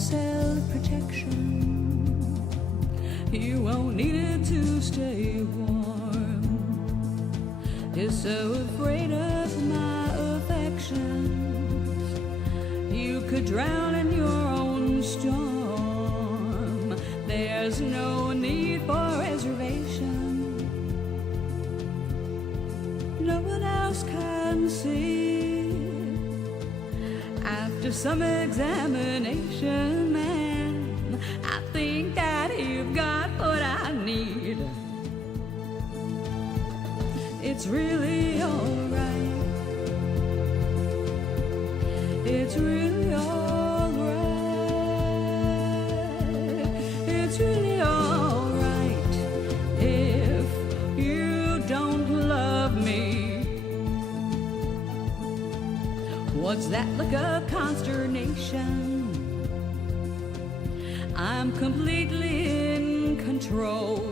self-protection. You won't need it to stay warm. You're so afraid of my affections. You could drown in your own storm. There's no need for reservation. No one else can see. After some examination, man, I think that you've got what I need. It's really alright. It's really alright. It's really alright if you don't love me. What's that look of consternation? I'm completely in control.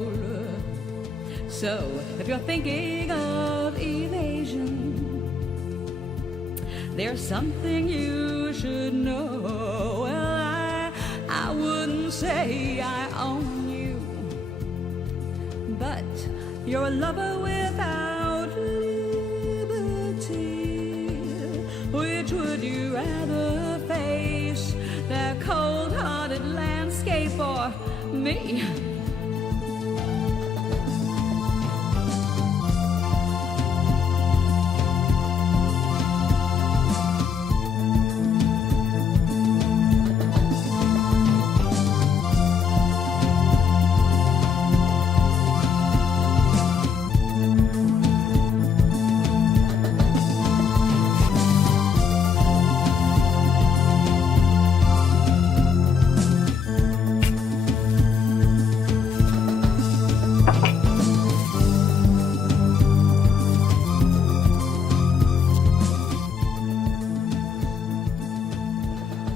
So if you're thinking of evasion, there's something you should know. Well, I wouldn't say I own you, but you're a lover without liberty. Which would you rather face, that cold-hearted landscape or me?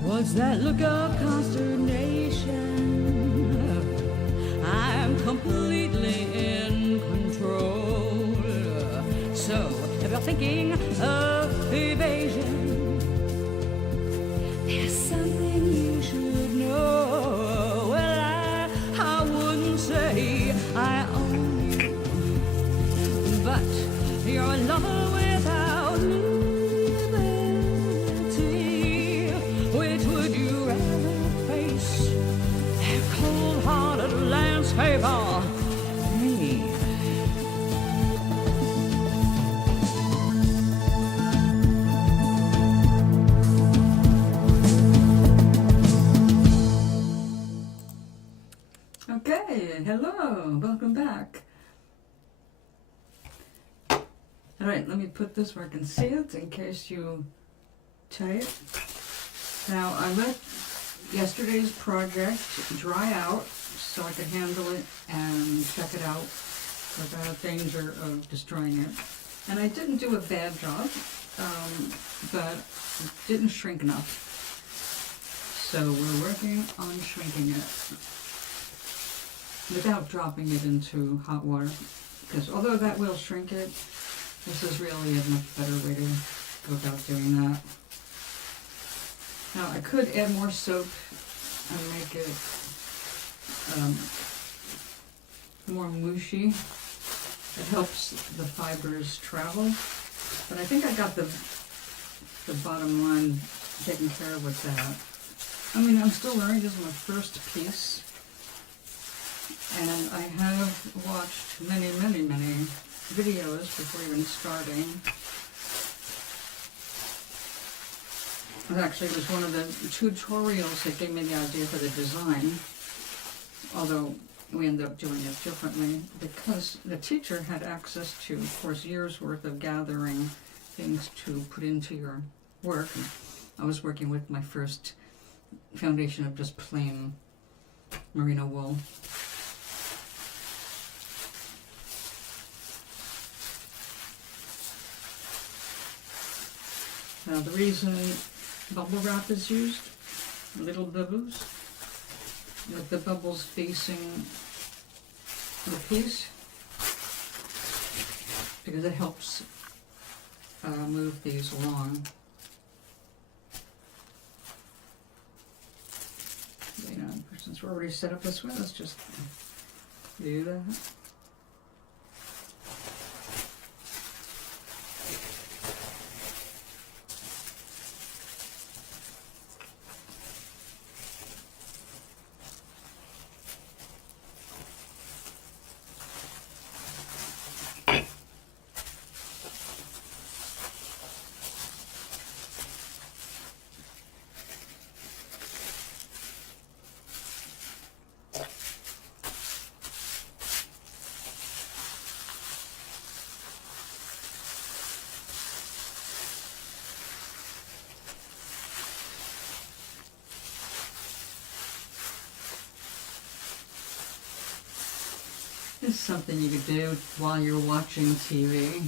What's that look of consternation? I'm completely in control. So, if you're thinking of evasion, there's something you should know. Well, I wouldn't say I own you, but you're a lover without liberty. Which would you rather face, that cold-hearted landscape or me? Okay, hello, welcome back. All right, let me put this where I can see it in case you tie it. Now, I let yesterday's project dry out so I could handle it and check it out without danger of destroying it. And I didn't do a bad job, but it didn't shrink enough. So we're working on shrinking it without dropping it into hot water. Because although that will shrink it, this is really a much better way to go about doing that. Now I could add more soap and make it more mushy. It helps the fibers travel. But I think I got the bottom line taken care of with that. I mean, I'm still learning. This is my first piece. And I have watched many videos before even starting. Actually, it was one of the tutorials that gave me the idea for the design, although we ended up doing it differently because the teacher had access to, of course, years worth of gathering things to put into your work. I was working with my first foundation of just plain merino wool. Now the reason bubble wrap is used, little bubbles, with the bubbles facing the piece, because it helps move these along. Since we're already set up this way, let's just do that. This is something you could do while you're watching TV.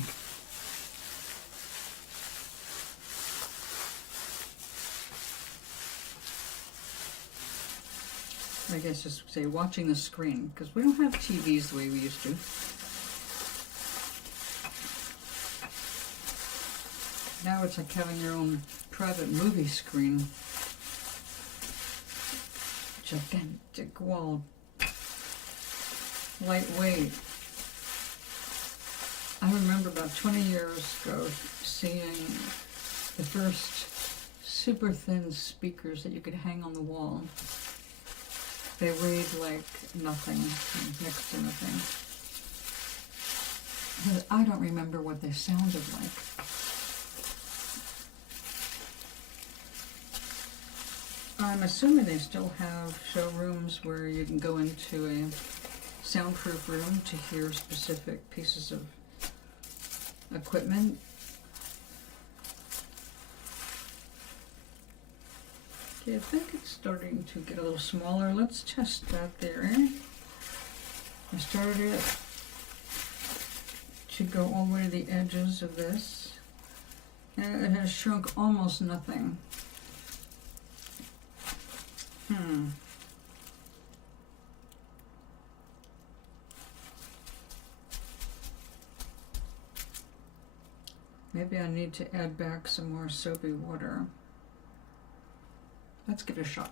I guess just say watching the screen, because we don't have TVs the way we used to. Now it's like having your own private movie screen. Gigantic wall. Lightweight. I remember about 20 years ago seeing the first super thin speakers that you could hang on the wall. They weighed like nothing, next to nothing. But I don't remember what they sounded like. I'm assuming they still have showrooms where you can go into a soundproof room to hear specific pieces of equipment. Okay, I think it's starting to get a little smaller. Let's test that there. I started it to go all the way to the edges of this, and it has shrunk almost nothing. Maybe I need to add back some more soapy water. Let's give it a shot.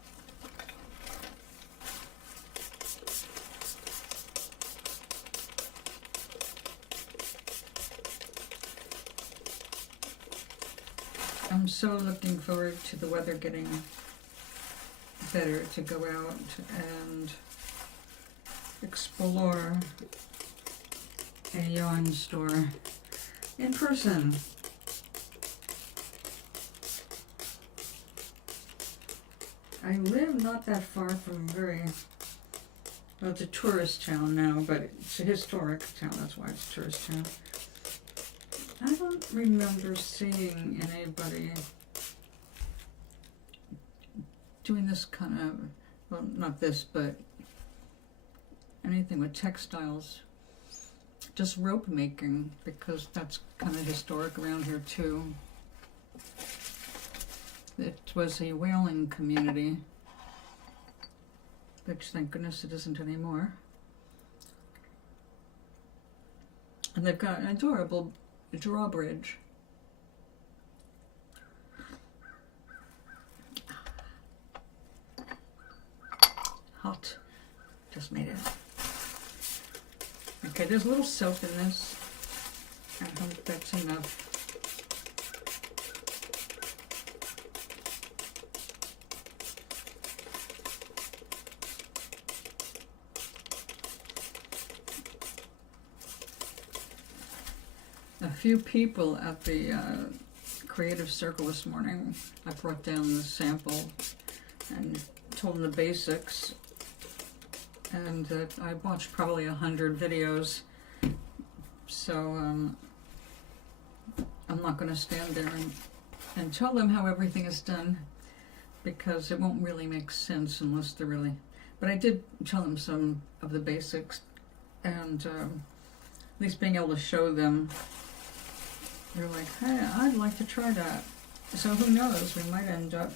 I'm so looking forward to the weather getting better to go out and explore a yarn store in person. I live not that far from well, it's a tourist town now, but it's a historic town, that's why it's a tourist town. I don't remember seeing anybody doing this kind of, well, not this, but anything with textiles. Just rope making, because that's kind of historic around here too. It was a whaling community, which thank goodness it isn't anymore. And they've got an adorable drawbridge. Hot. Just made it. Okay, there's a little soap in this. I hope that's enough. A few people at the Creative Circle this morning, I brought down the sample and told them the basics, and I watched probably 100 videos, so I'm not going to stand there and tell them how everything is done, because it won't really make sense unless they're really, but I did tell them some of the basics, and at least being able to show them, they're like, hey, I'd like to try that. So who knows, we might end up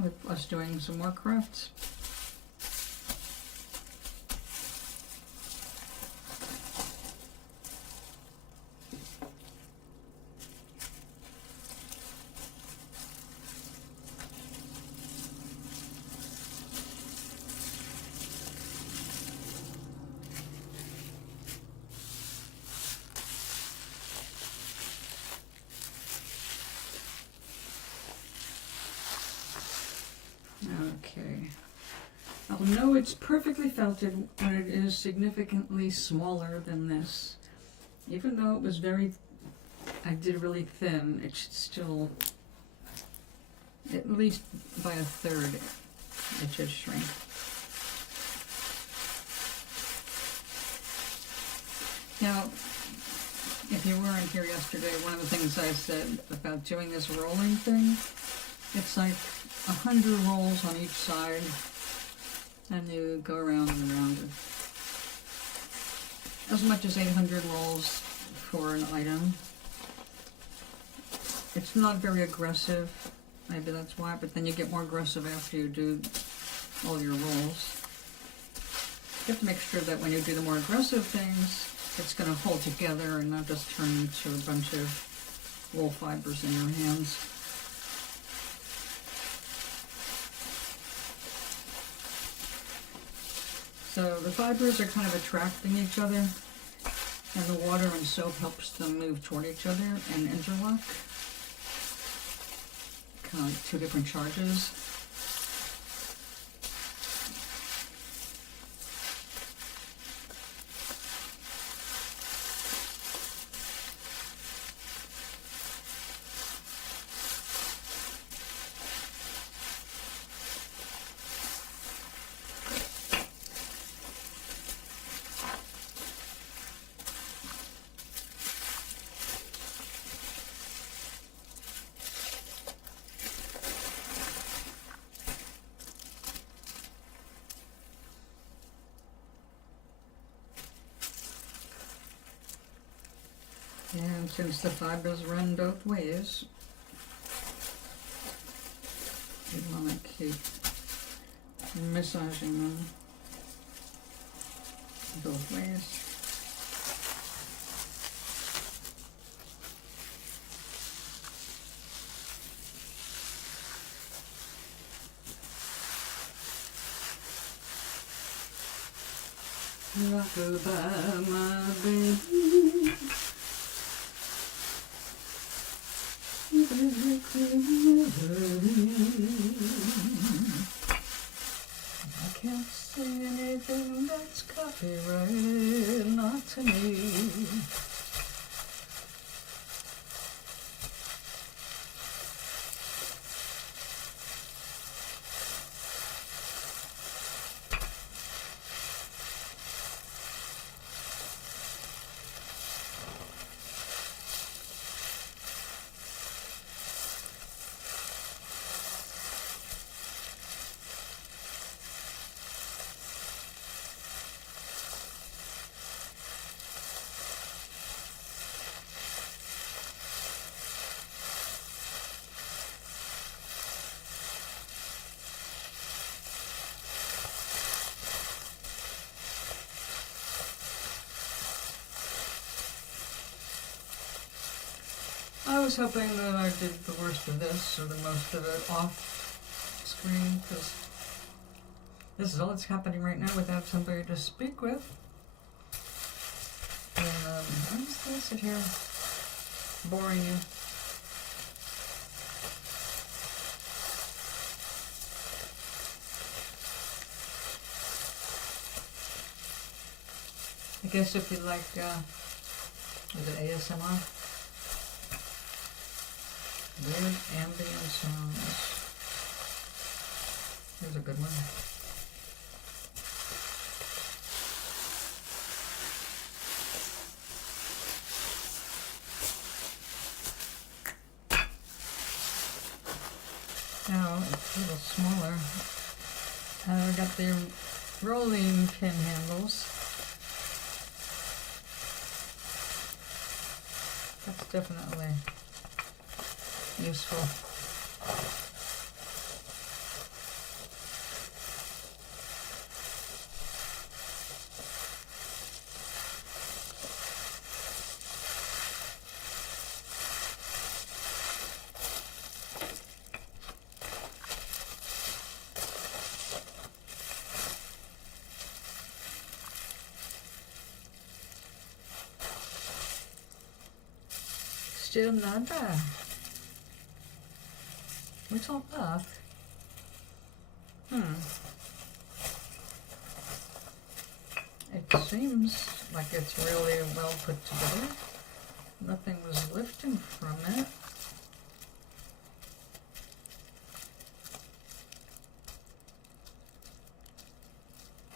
with us doing some more crafts. Okay. I'll know it's perfectly felted when it is significantly smaller than this. Even though it was I did really thin, it should still, at least by a third, it should shrink. Now, if you weren't here yesterday, one of the things I said about doing this rolling thing, it's like 100 rolls on each side, and you go around and around it. As much as 800 rolls for an item. It's not very aggressive, maybe that's why, but then you get more aggressive after you do all your rolls. You have to make sure that when you do the more aggressive things, it's going to hold together and not just turn into a bunch of wool fibers in your hands. So the fibers are kind of attracting each other, and the water and soap helps them move toward each other and interlock. Kind of like two different charges. And since the fibers run both ways, you want to keep massaging them both ways. Rock-a-bye, my baby. I can't say anything that's copyrighted, not to me. I was hoping that I did the worst of this, or the most of it off screen, because this is all that's happening right now without somebody to speak with. And I'm just going to sit here boring you. I guess if you like, is it ASMR? Weird ambient sounds. Here's a good one. Now it's a little smaller. And we got the rolling pin handles. That's definitely useful. Still not bad. Which on earth It seems like it's really well put together. Nothing was lifting from it.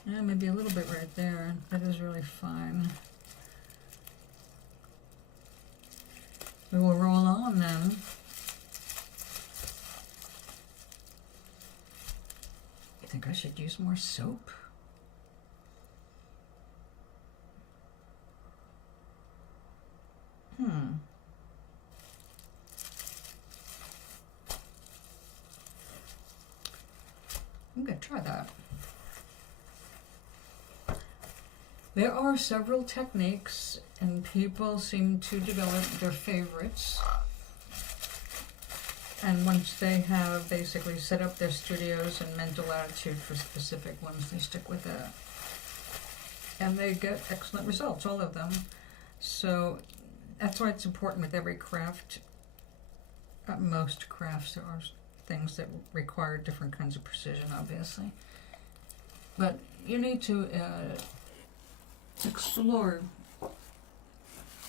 Yeah, maybe a little bit right there. That is really fine. We will roll on then. You think I should use more soap? I'm gonna try that. There are several techniques, and people seem to develop their favorites. And once they have basically set up their studios and mental attitude for specific ones, they stick with it. And they get excellent results, all of them. So that's why it's important with every craft. Most crafts, there are things that require different kinds of precision, obviously. But you need to explore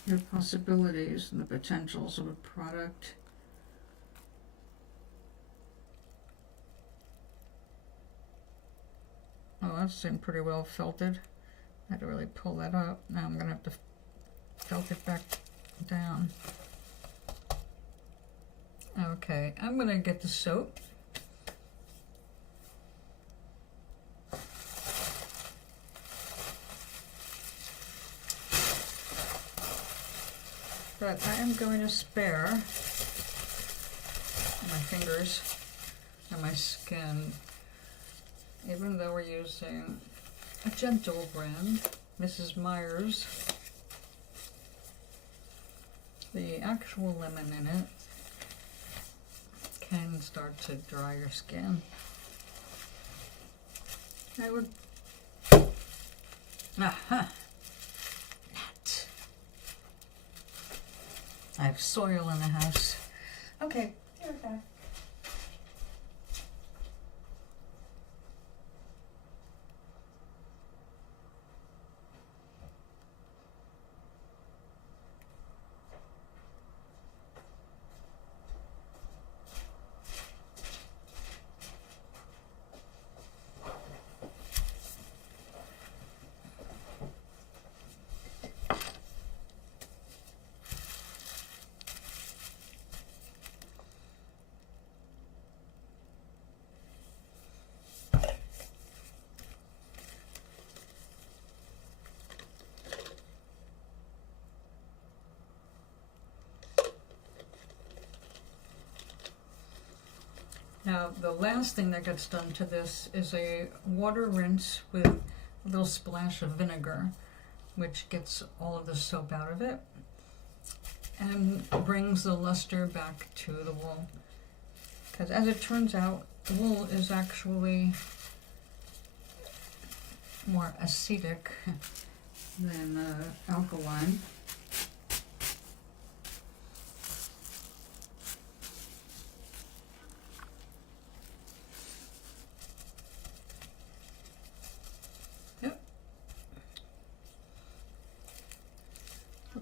your possibilities and the potentials of a product. Oh, that seemed pretty well felted. I had to really pull that up. Now I'm going to have to felt it back down. Okay, I'm going to get the soap. But I am going to spare my fingers and my skin, even though we're using a gentle brand, Mrs. Meyer's. The actual lemon in it can start to dry your skin. I would... Aha! Net. I have soil in the house. Okay, here we go. Now, the last thing that gets done to this is a water rinse with a little splash of vinegar, which gets all of the soap out of it and brings the luster back to the wool. Because as it turns out, wool is actually more acetic than alkaline.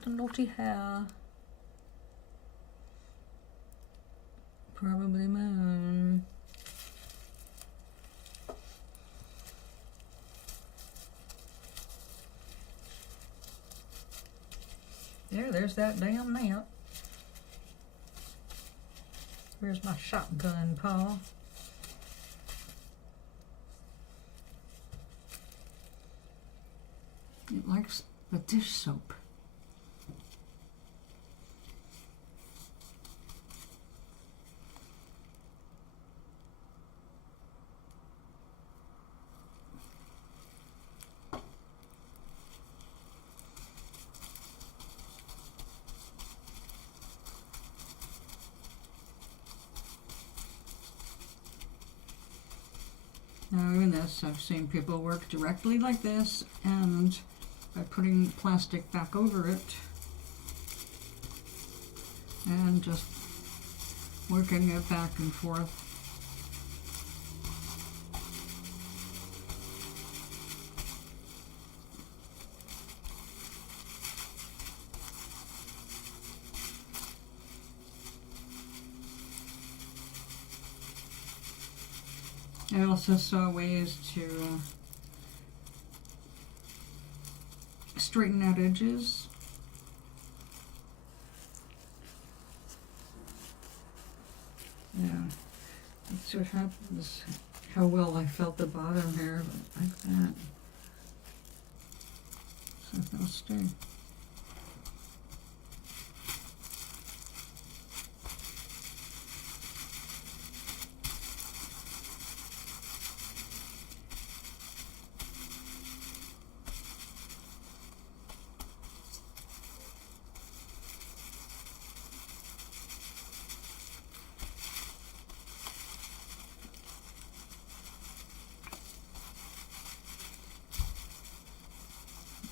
The naughty hair. Probably mine. There's that damn net. Where's my shotgun, Paul? It likes the dish soap. Now in this, I've seen people work directly like this, and by putting plastic back over it, and just working it back and forth. I also saw ways to straighten out edges. Yeah, let's see what happens, how well I felt the bottom here, like that. So if that'll stay.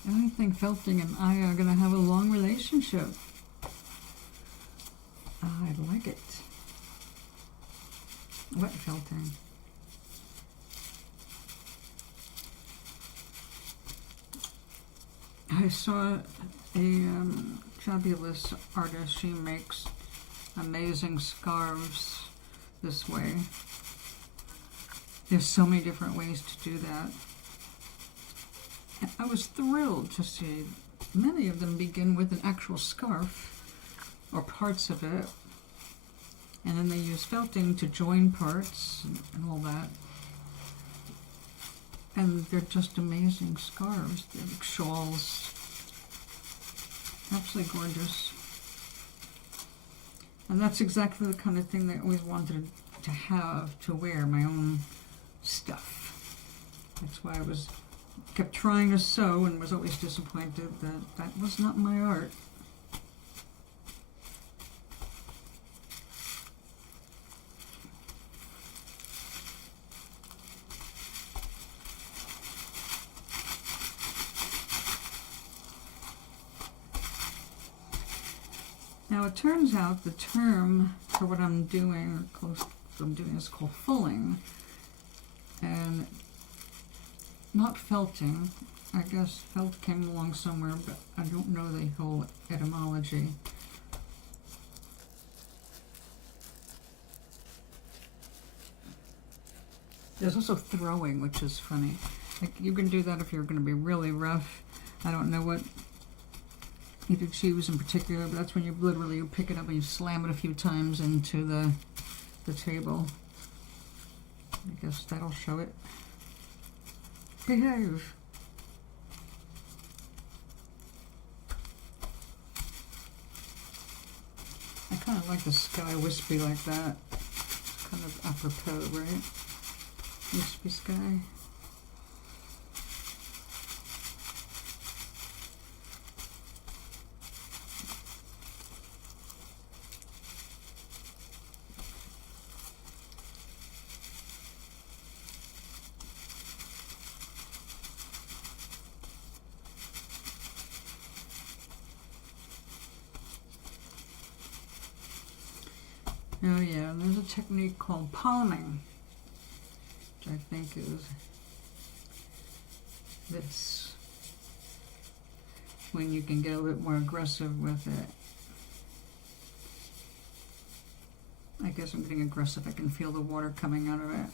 I think felting and I are going to have a long relationship. I like it. Wet felting. I saw a fabulous artist. She makes amazing scarves this way. There's so many different ways to do that. I was thrilled to see many of them begin with an actual scarf or parts of it, and then they use felting to join parts and all that. And they're just amazing scarves. They're like shawls. Absolutely gorgeous. And that's exactly the kind of thing that I always wanted to have, to wear my own stuff. That's why I kept trying to sew and was always disappointed that that was not my art. Now it turns out the term for what I'm doing, or close to what I'm doing, is called fulling, and not felting. I guess felt came along somewhere, but I don't know the whole etymology. There's also throwing, which is funny. Like, you can do that if you're going to be really rough. I don't know what you could choose in particular, but that's when you literally pick it up and you slam it a few times into the table. I guess that'll show it. Behave. I kind of like the sky wispy like that. Kind of apropos, right? Wispy sky. Oh yeah, there's a technique called palming, which I think is this, when you can get a bit more aggressive with it. I guess I'm getting aggressive. I can feel the water coming out of it.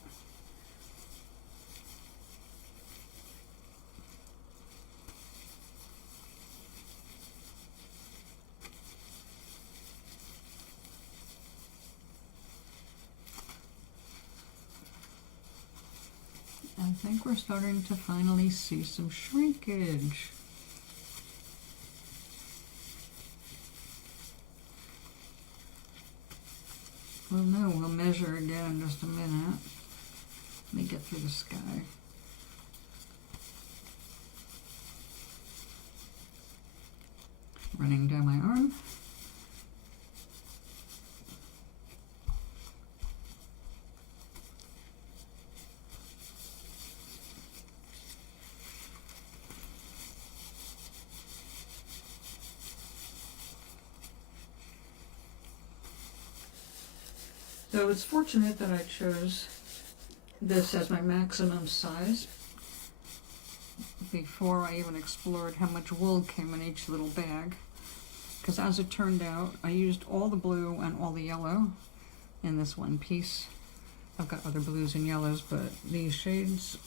I think we're starting to finally see some shrinkage. Well, no, we'll measure again in just a minute. Let me get through the sky. Running down my arm. So it's fortunate that I chose this as my maximum size before I even explored how much wool came in each little bag. Because as it turned out, I used all the blue and all the yellow in this one piece. I've got other blues and yellows, but these shades.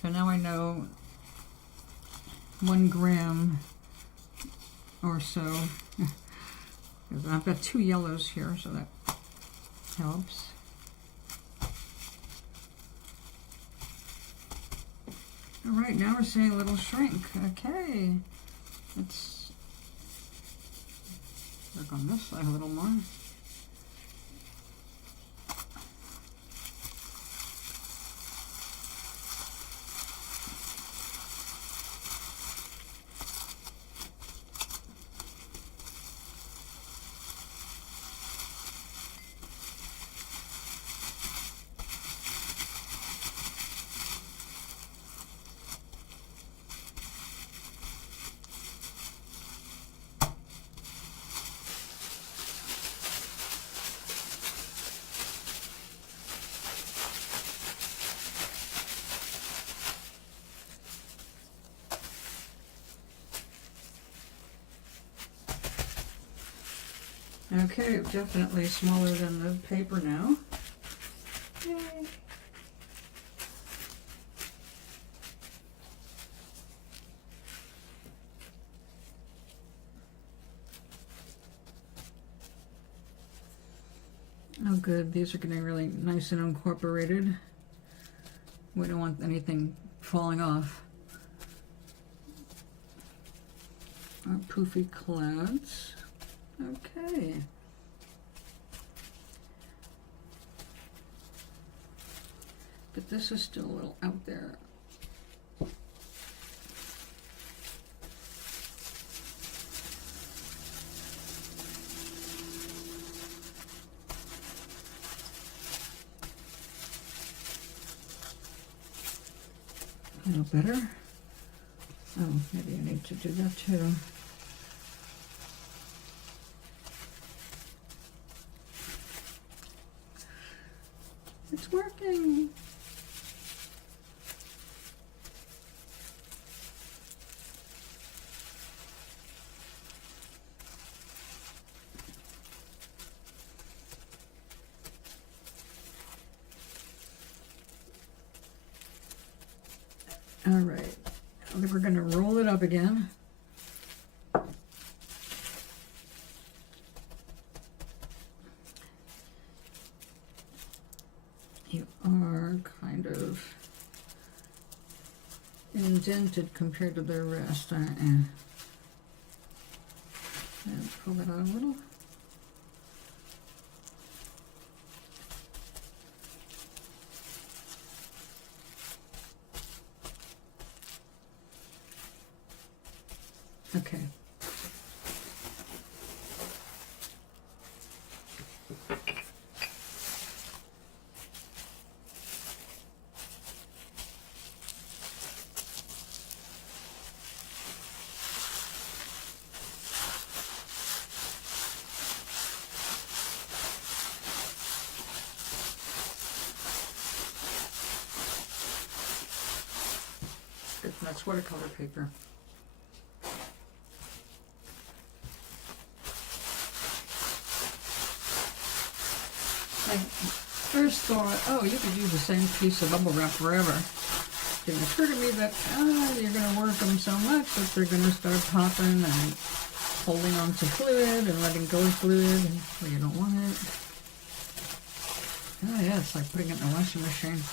So now I know 1 gram or so. I've got 2 yellows here, so that helps. All right, now we're seeing a little shrink. Okay, let's work on this side a little more. Okay, definitely smaller than the paper now. Yay. Oh good, these are getting really nice and incorporated. We don't want anything falling off. Our poofy clouds. Okay. But this is still a little out there. A little better. Oh, maybe I need to do that too. It's working. All right, we're going to roll it up again. You are kind of indented compared to the rest, aren't you? And pull it out a little. Okay. Good, that's watercolor paper. I first thought, oh, you could use the same piece of bubble wrap forever. It didn't occur to me that, you're going to work them so much that they're going to start popping and holding on to fluid and letting go of fluid where you don't want it. Oh yeah, it's like putting it in a washing machine.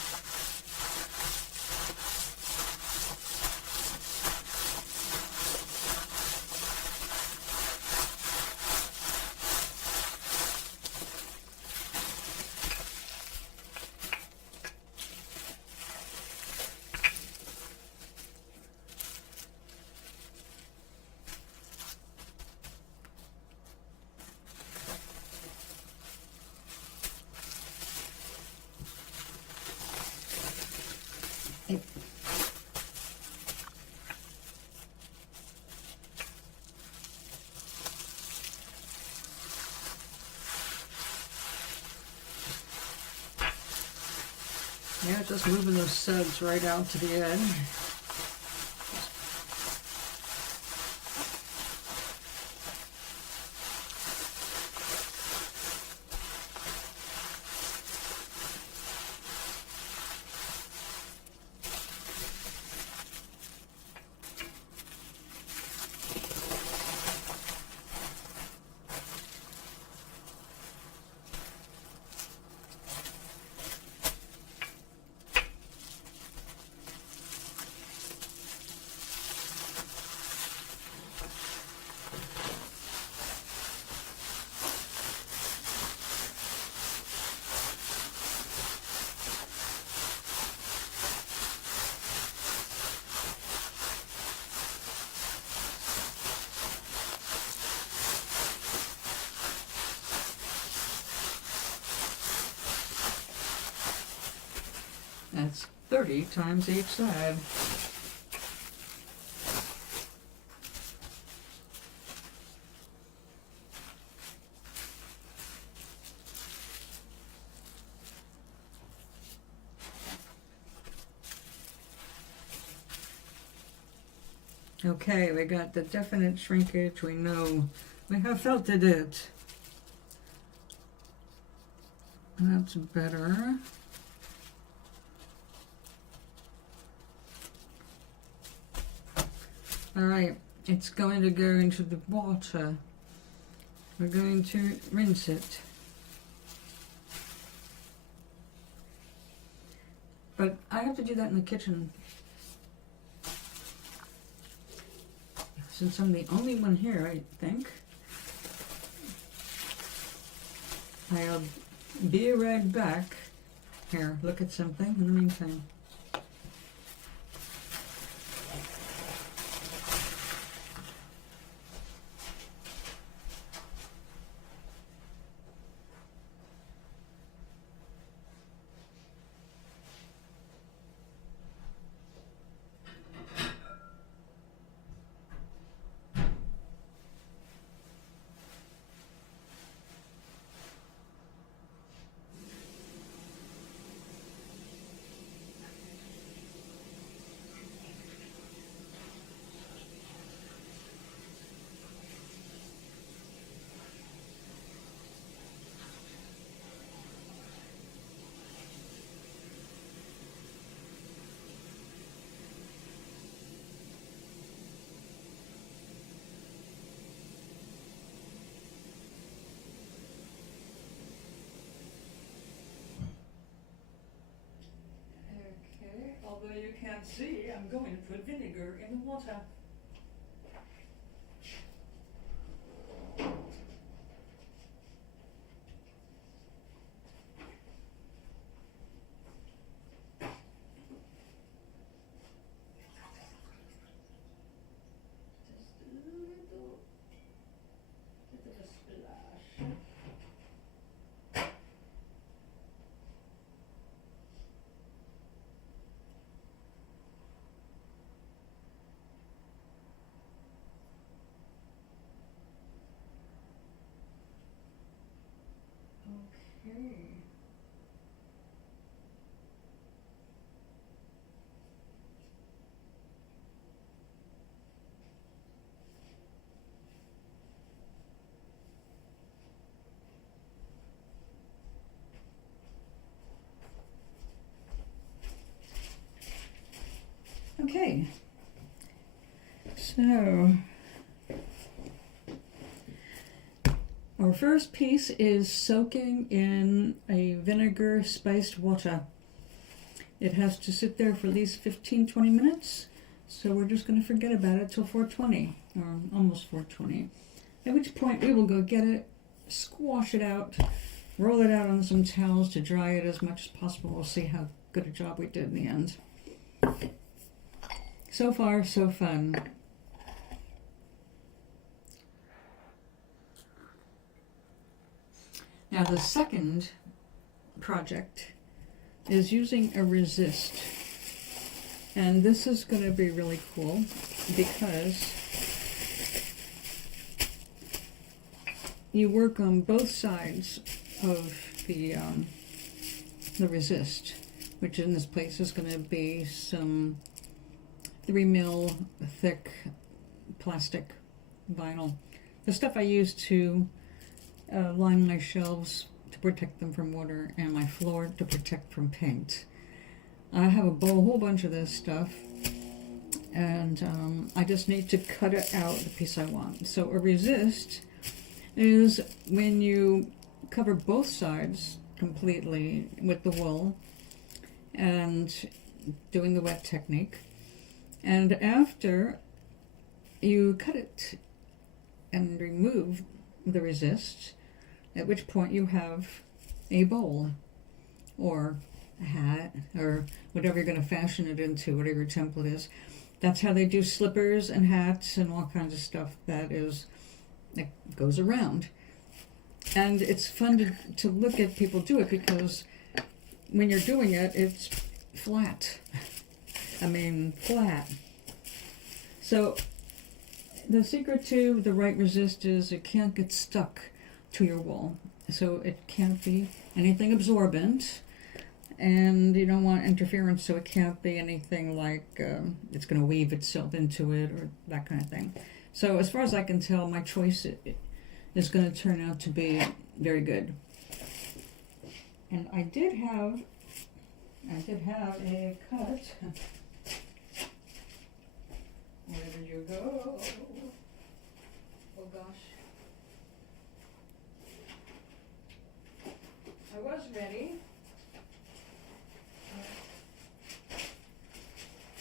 Yeah, just moving those suds right out to the edge. That's 30 times each side. Okay, we got the definite shrinkage. We know we have felted it. That's better. All right, it's going to go into the water. We're going to rinse it. But I have to do that in the kitchen. Since I'm the only one here, I think. I'll be right back. Here, look at something in the meantime. Although you can't see, I'm going to put vinegar in the water. Just a little bit of a splash. Okay. Okay. So our first piece is soaking in a vinegar spiced water. It has to sit there for at least 15-20 minutes. So we're just going to forget about it till 4:20 or almost 4:20. At which point we will go get it, squash it out, roll it out on some towels to dry it as much as possible. We'll see how good a job we did in the end. So far, so fun. Now the second project is using a resist. And this is going to be really cool because you work on both sides of the resist, which in this place is going to be some 3 mil thick plastic vinyl. The stuff I use to line my shelves to protect them from water and my floor to protect from paint. I have a whole bunch of this stuff, and I just need to cut it out the piece I want. So a resist is when you cover both sides completely with the wool and doing the wet technique, and after you cut it and remove the resist, at which point you have a bowl or a hat or whatever you're going to fashion it into, whatever your template is. That's how they do slippers and hats and all kinds of stuff that goes around. And it's fun to look at people do it, because when you're doing it, it's flat. I mean, flat. So the secret to the right resist is it can't get stuck to your wall. So it can't be anything absorbent, and you don't want interference, so it can't be anything like it's going to weave itself into it or that kind of thing. So as far as I can tell, my choice is going to turn out to be very good. And I did have a cut. Where did you go? Oh gosh. I was ready.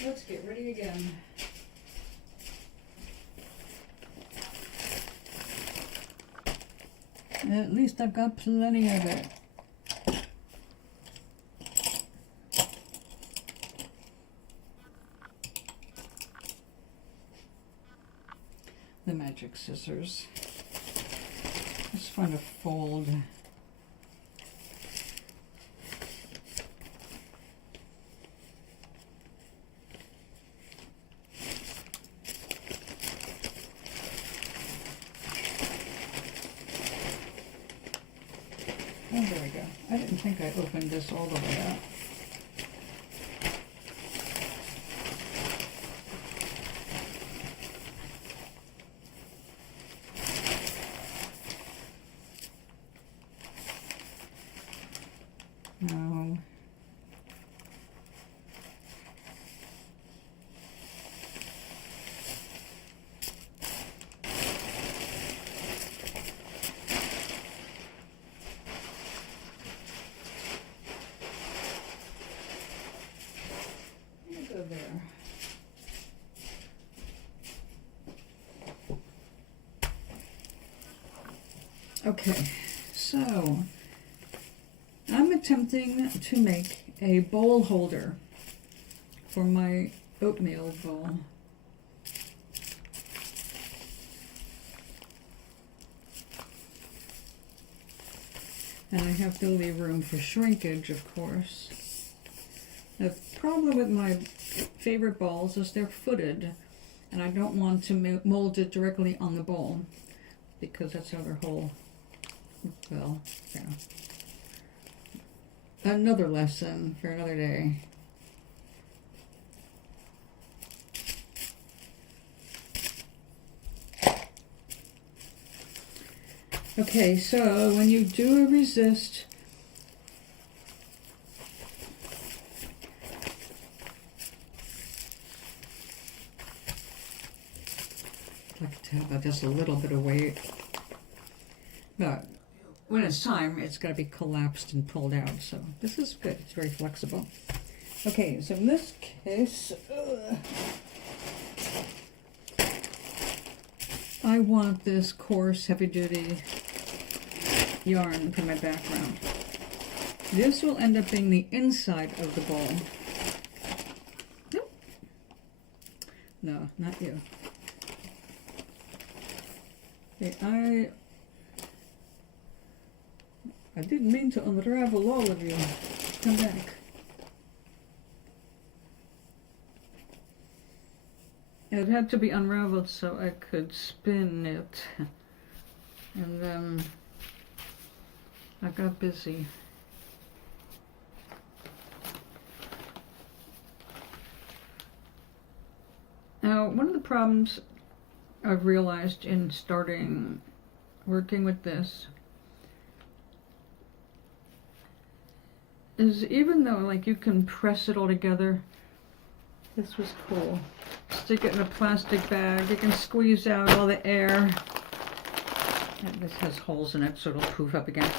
Let's get ready again. At least I've got plenty of it. The magic scissors. Just find a fold. Oh, there we go. I didn't think I opened this all the way up. No. Go there. Okay, so I'm attempting to make a bowl holder for my oatmeal bowl. And I have to leave room for shrinkage, of course. The problem with my favorite balls is they're footed, and I don't want to mold it directly on the bowl because that's another whole, well, yeah. Another lesson for another day. Okay, so when you do a resist, I'd like to have just a little bit of weight, but when it's time, it's got to be collapsed and pulled out. So this is good. It's very flexible. Okay, so in this case, I want this coarse, heavy-duty yarn for my background. This will end up being the inside of the bowl. Nope. No, not you. Okay, I didn't mean to unravel all of you. Come back. It had to be unraveled so I could spin it. And then I got busy. Now, one of the problems I've realized in starting working with this is even though like you can press it all together, this was cool. Stick it in a plastic bag, you can squeeze out all the air. And this has holes in it so it'll poof up again.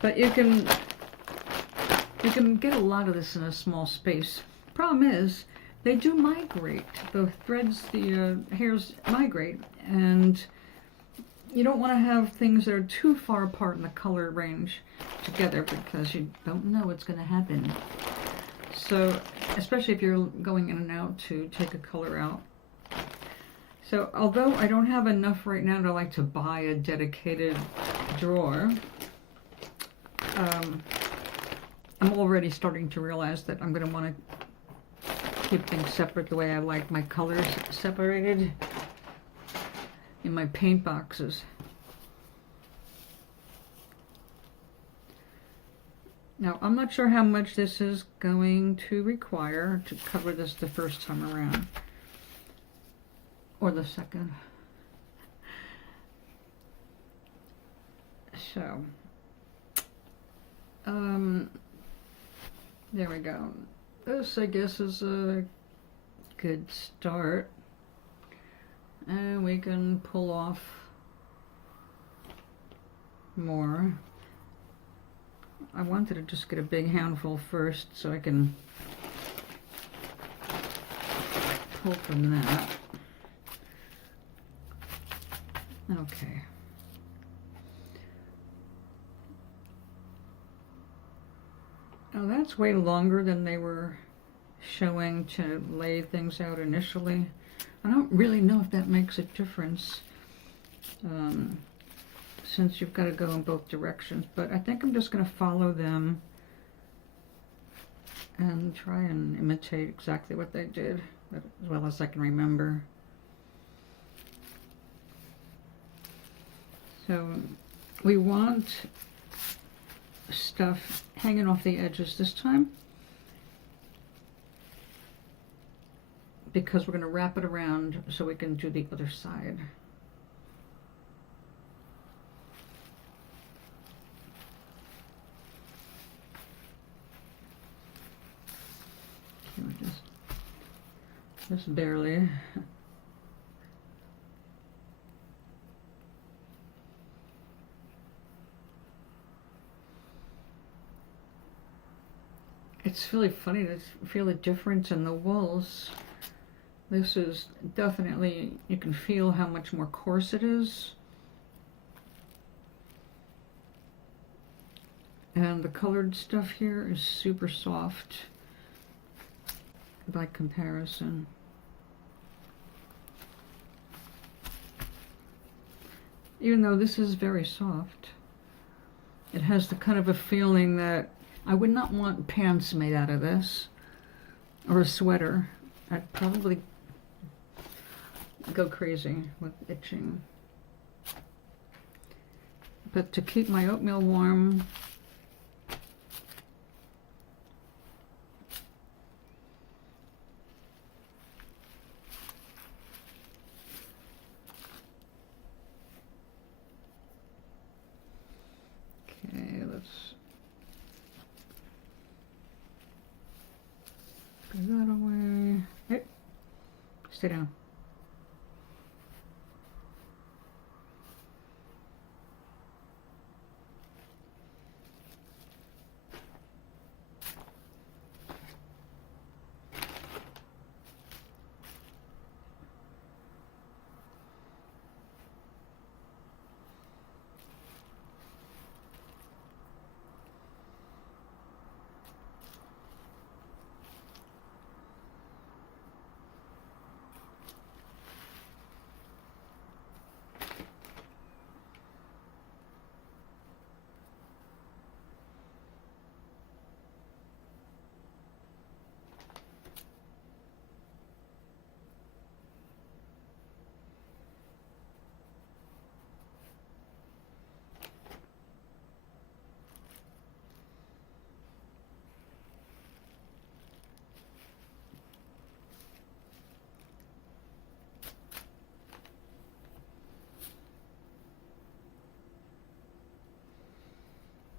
But you can get a lot of this in a small space. Problem is, they do migrate. The threads, the hairs migrate, and you don't want to have things that are too far apart in the color range together because you don't know what's going to happen. So, especially if you're going in and out to take a color out. So, although I don't have enough right now to like to buy a dedicated drawer, I'm I'm already starting to realize that I'm going to want to keep things separate the way I like my colors separated in my paint boxes. Now, I'm not sure how much this is going to require to cover this the first time around, or the second. So, there we go. This, I guess, is a good start. And we can pull off more. I wanted to just get a big handful first so I can pull from that. Okay. Now that's way longer than they were showing to lay things out initially. I don't really know if that makes a difference, since you've got to go in both directions, but I think I'm just going to follow them and try and imitate exactly what they did, as well as I can remember. So we want stuff hanging off the edges this time, because we're going to wrap it around so we can do the other side. Just barely. It's really funny to feel the difference in the wools. This is definitely, you can feel how much more coarse it is. And the colored stuff here is super soft by comparison. Even though this is very soft, it has the kind of a feeling that I would not want pants made out of this, or a sweater. I'd probably go crazy with itching. But to keep my oatmeal warm, okay, let's put that away. Hey, stay down.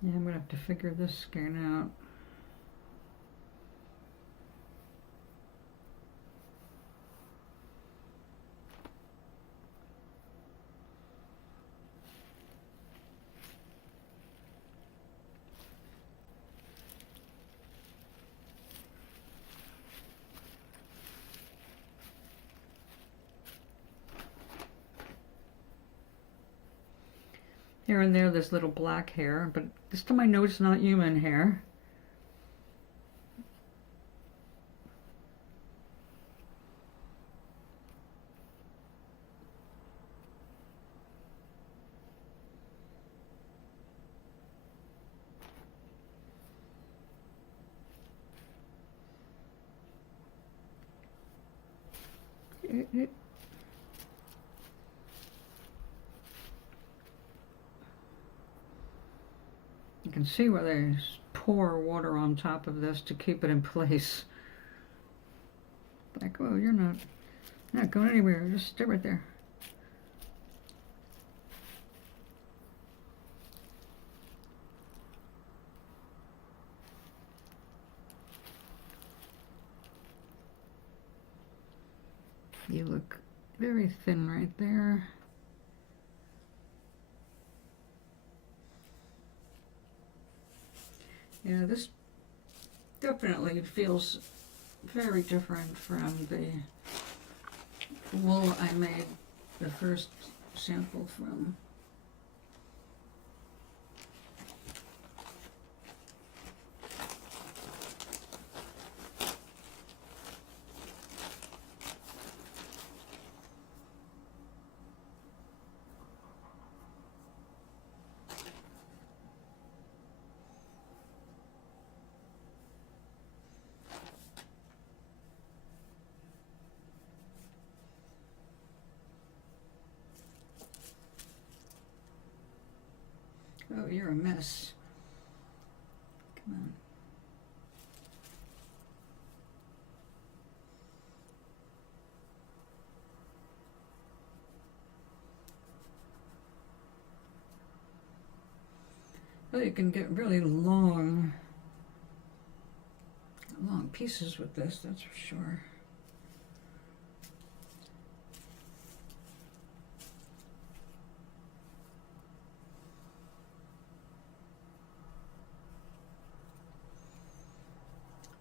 Yeah, I'm gonna have to figure this skein out. Here and there, there's little black hair, but this time I know it's not human hair. You can see where they pour water on top of this to keep it in place. Like, oh, you're not going anywhere. Just stay right there. You look very thin right there. Yeah, this definitely feels very different from the wool I made the first sample from. Oh, you're a mess. Come on. Well, you can get really long pieces with this, that's for sure.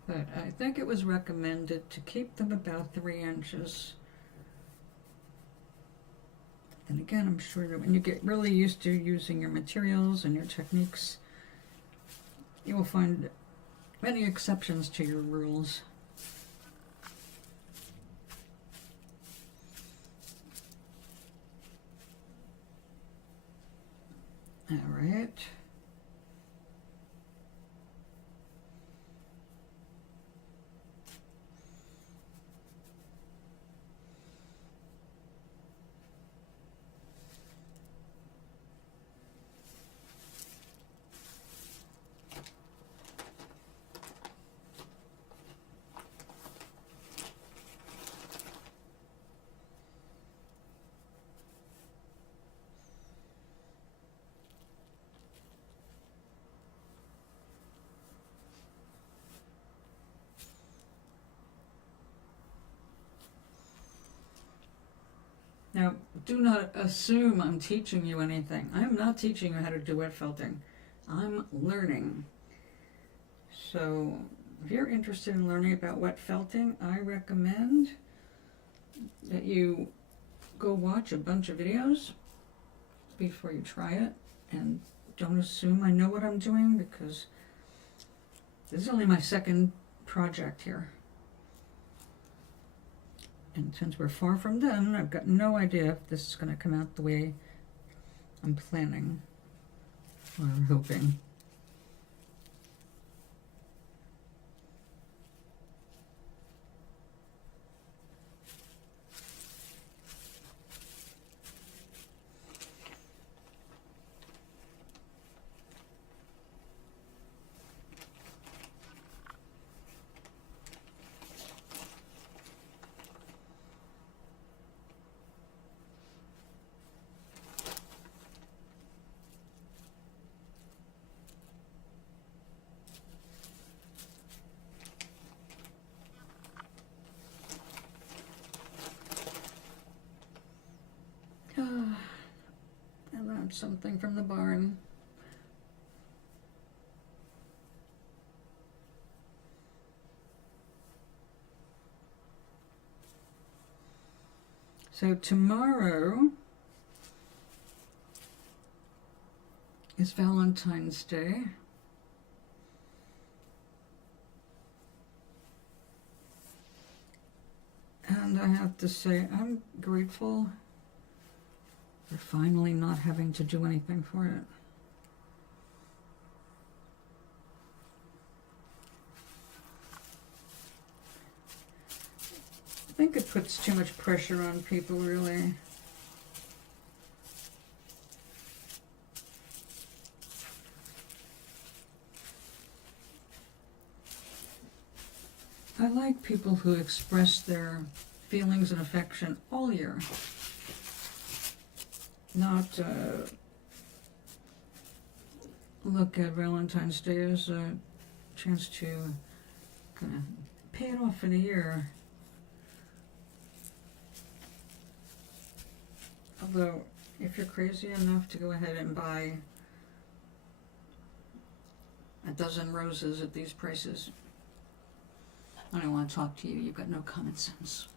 But I think it was recommended to keep them about 3 inches. And again, I'm sure that when you get really used to using your materials and your techniques, you will find many exceptions to your rules. All right. Now, do not assume I'm teaching you anything. I am not teaching you how to do wet felting. I'm learning. So, if you're interested in learning about wet felting, I recommend that you go watch a bunch of videos before you try it. And don't assume I know what I'm doing, because this is only my second project here. And since we're far from done, I've got no idea if this is going to come out the way I'm planning or hoping. I learned something from the barn. So tomorrow is Valentine's Day. And I have to say, I'm grateful for finally not having to do anything for it. think it puts too much pressure on people, really. I like people who express their feelings and affection all year. Not look at Valentine's Day as a chance to kind of pay it off for the year. Although, if you're crazy enough to go ahead and buy a dozen roses at these prices, I don't want to talk to you. You've got no common sense.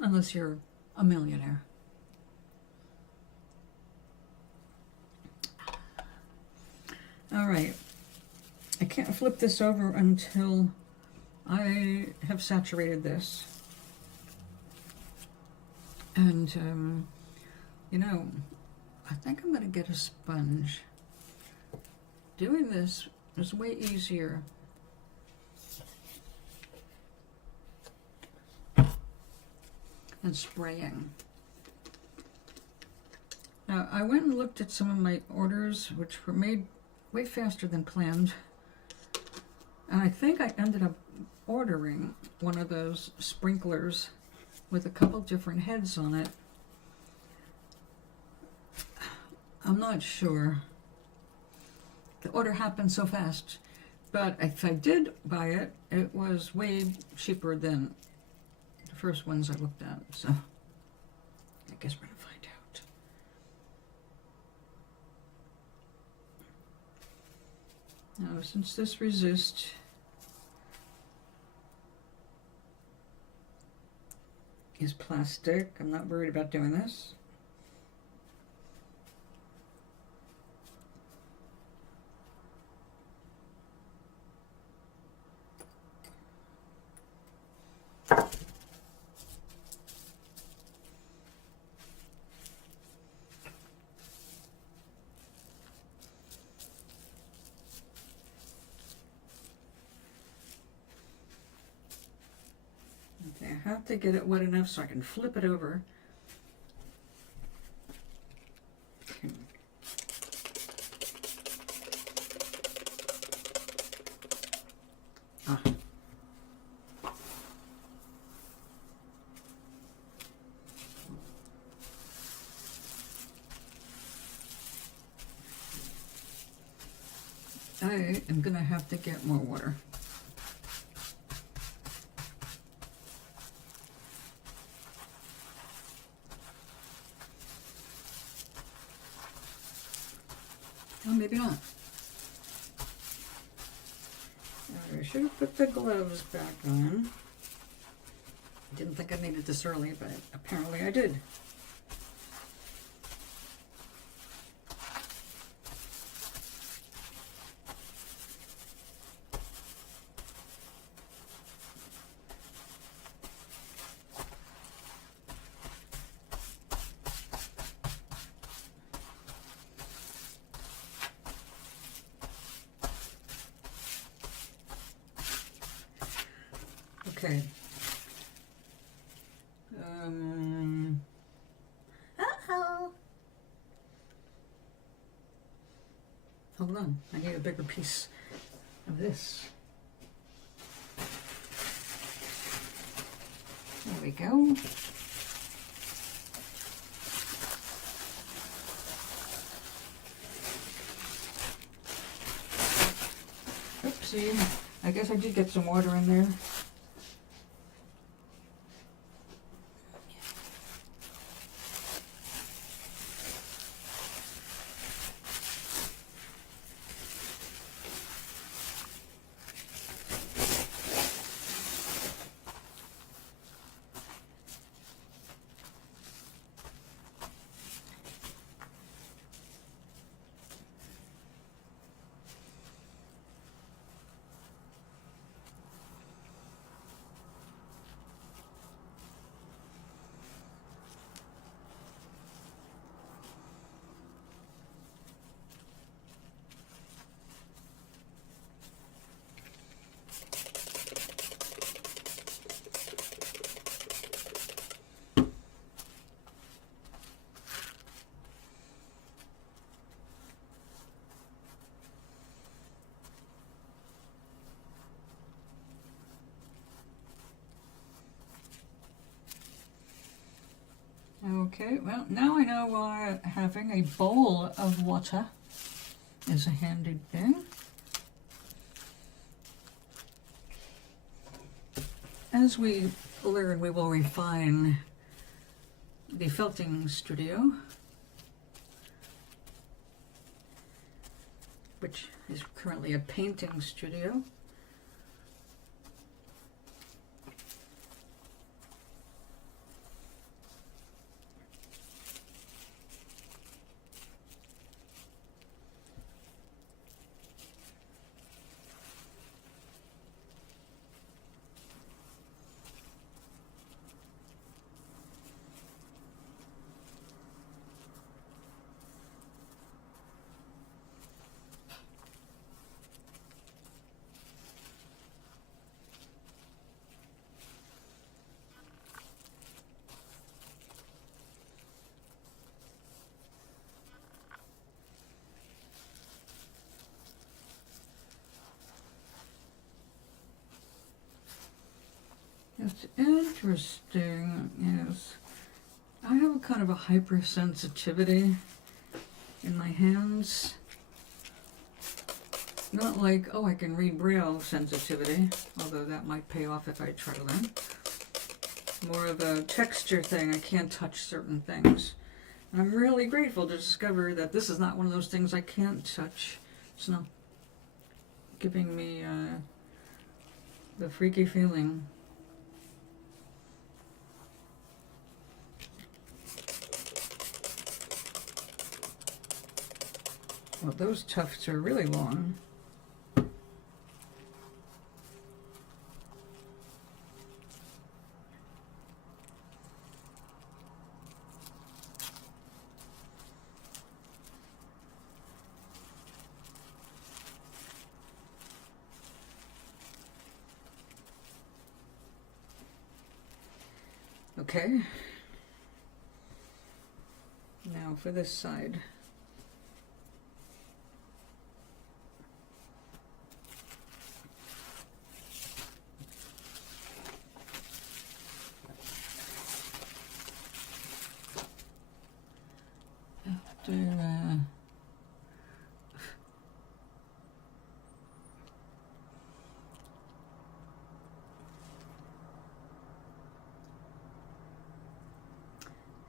Unless you're a millionaire. All right. I can't flip this over until I have saturated this. And, you know, I think I'm going to get a sponge. Doing this is way easier than spraying. Now, I went and looked at some of my orders, which were made way faster than planned. And I think I ended up ordering one of those sprinklers with a couple different heads on it. I'm not sure. The order happened so fast. But if I did buy it, it was way cheaper than the first ones I looked at. So I guess we're going to find out. Now, since this resist is plastic, I'm not worried about doing this. I have to get it wet enough so I can flip it over. Ah. I am going to have to get more water. Well, maybe not. I should have put the gloves back on. Didn't think I needed this early, but apparently I did. Okay. Uh-oh. Hold on. I need a bigger piece of this. There we go. Oopsie. I guess I did get some water in there. Okay, well, now I know why having a bowl of water is a handy thing. As we learn, we will refine the felting studio, which is currently a painting studio. What's interesting is I have a kind of a hypersensitivity in my hands. Not like, oh, I can read Braille sensitivity, although that might pay off if I try to learn. More of a texture thing. I can't touch certain things. And I'm really grateful to discover that this is not one of those things I can't touch. It's not giving me the freaky feeling. Well, those tufts are really long. Okay. Now for this side.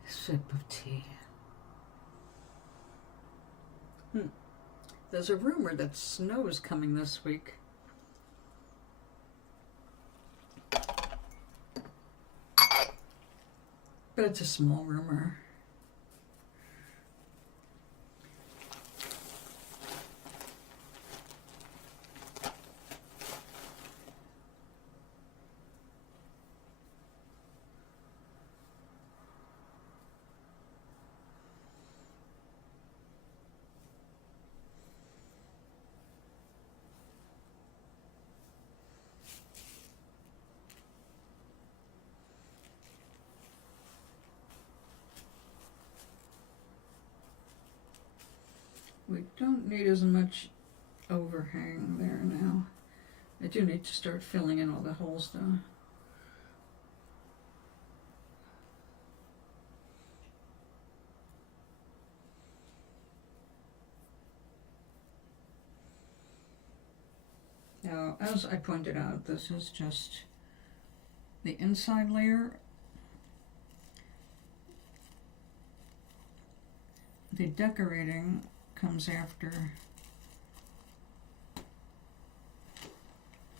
Sip of tea. There's a rumor that snow is coming this week. But it's a small rumor. We don't need as much overhang there now. I do need to start filling in all the holes though. Now, as I pointed out, this is just the inside layer. The decorating comes after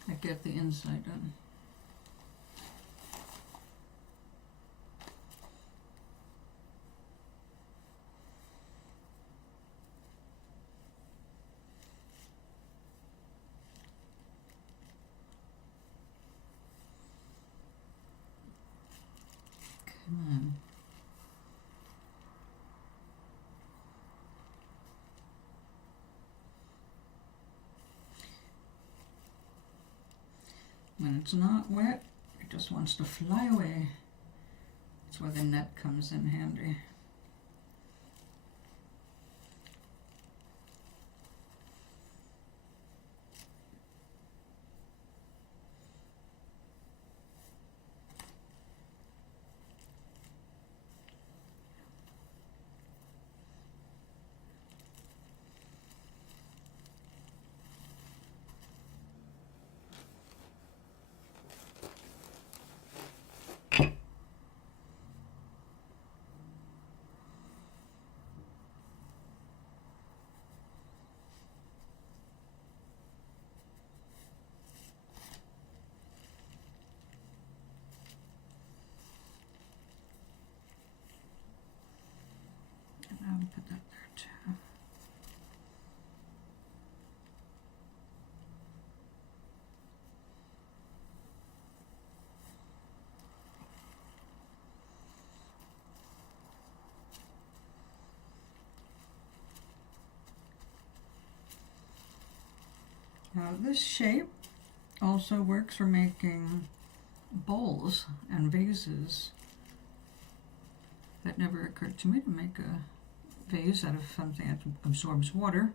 I get the inside done. Come on. When it's not wet, it just wants to fly away. That's where the net comes in handy. put that there too. Now this shape also works for making bowls and vases. That never occurred to me to make a vase out of something that absorbs water.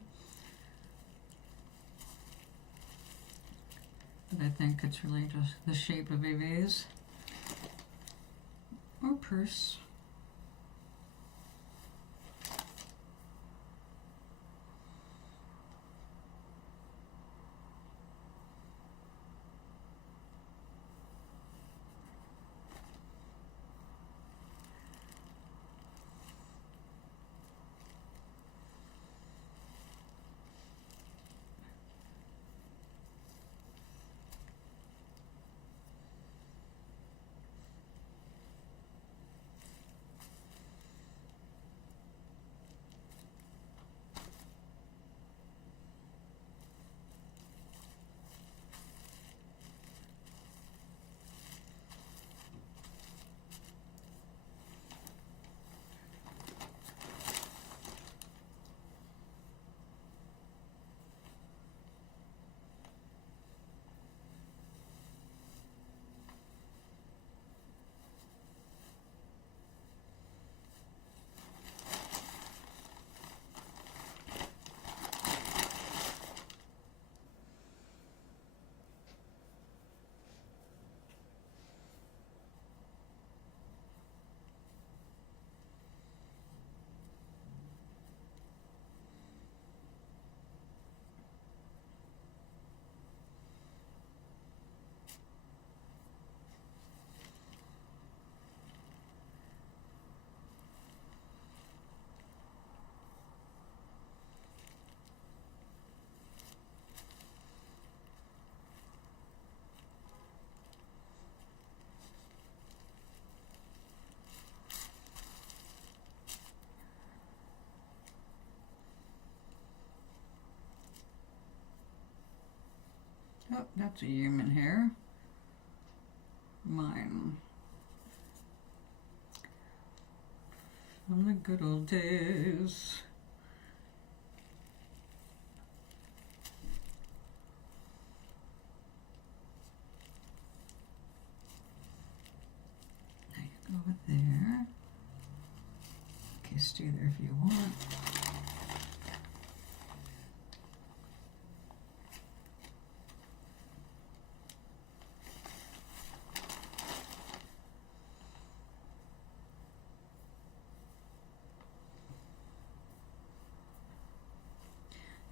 But I think it's really just the shape of a vase or purse. Oh, that's a human hair. Mine. From the good old days. Now you go over there. Okay, stay there if you want.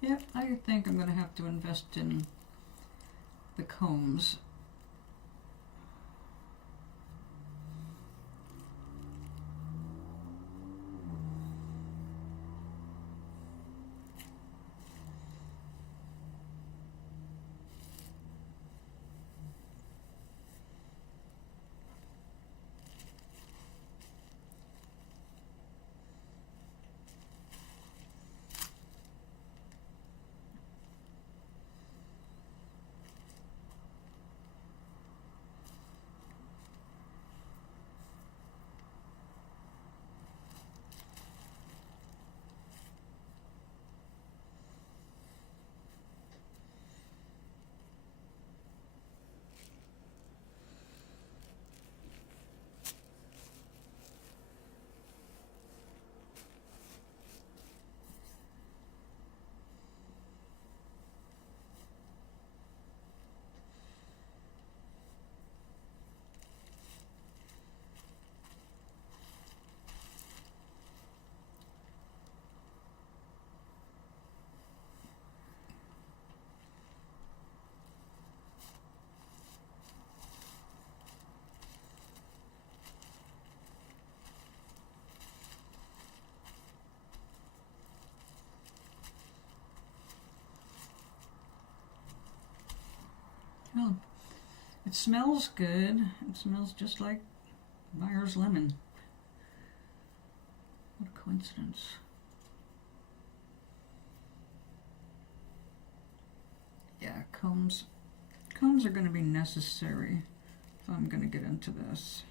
Yep, I think I'm going to have to invest in the combs. Oh, it smells good. It smells just like Myers lemon. What a coincidence. Combs. Combs are going to be necessary if I'm going to get into this.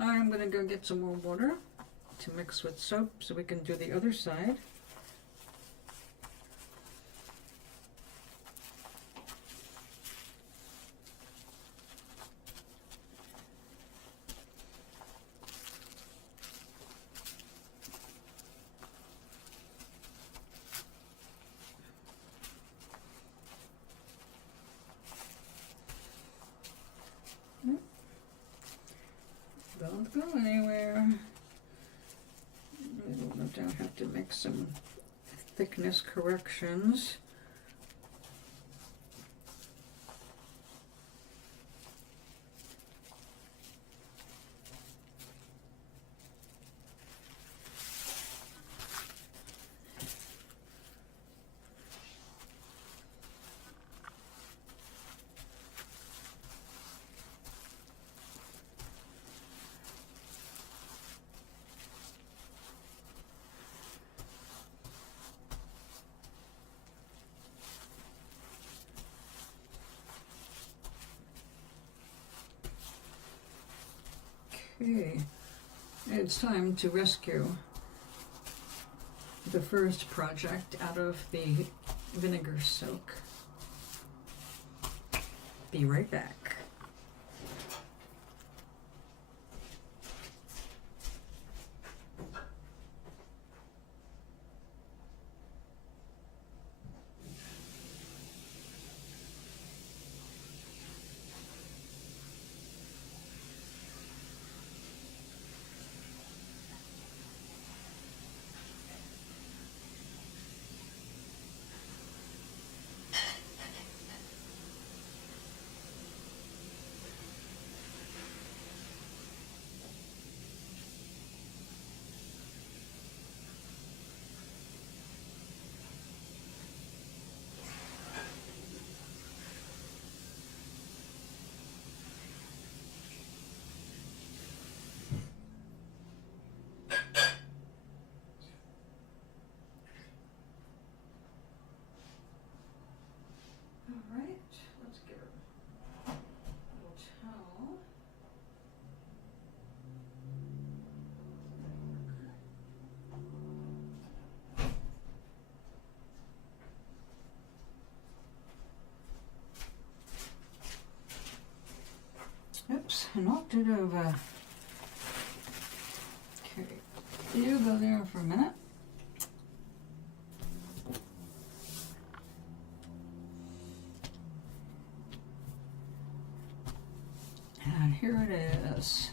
I'm going to go get some more water to mix with soap so we can do the other side. Don't go anywhere. I will no doubt have to make some thickness corrections. Okay, it's time to rescue the first project out of the vinegar soak. Be right back. Alright, let's get a little towel. Oops, I knocked it over. Okay, you go there for a minute. And here it is.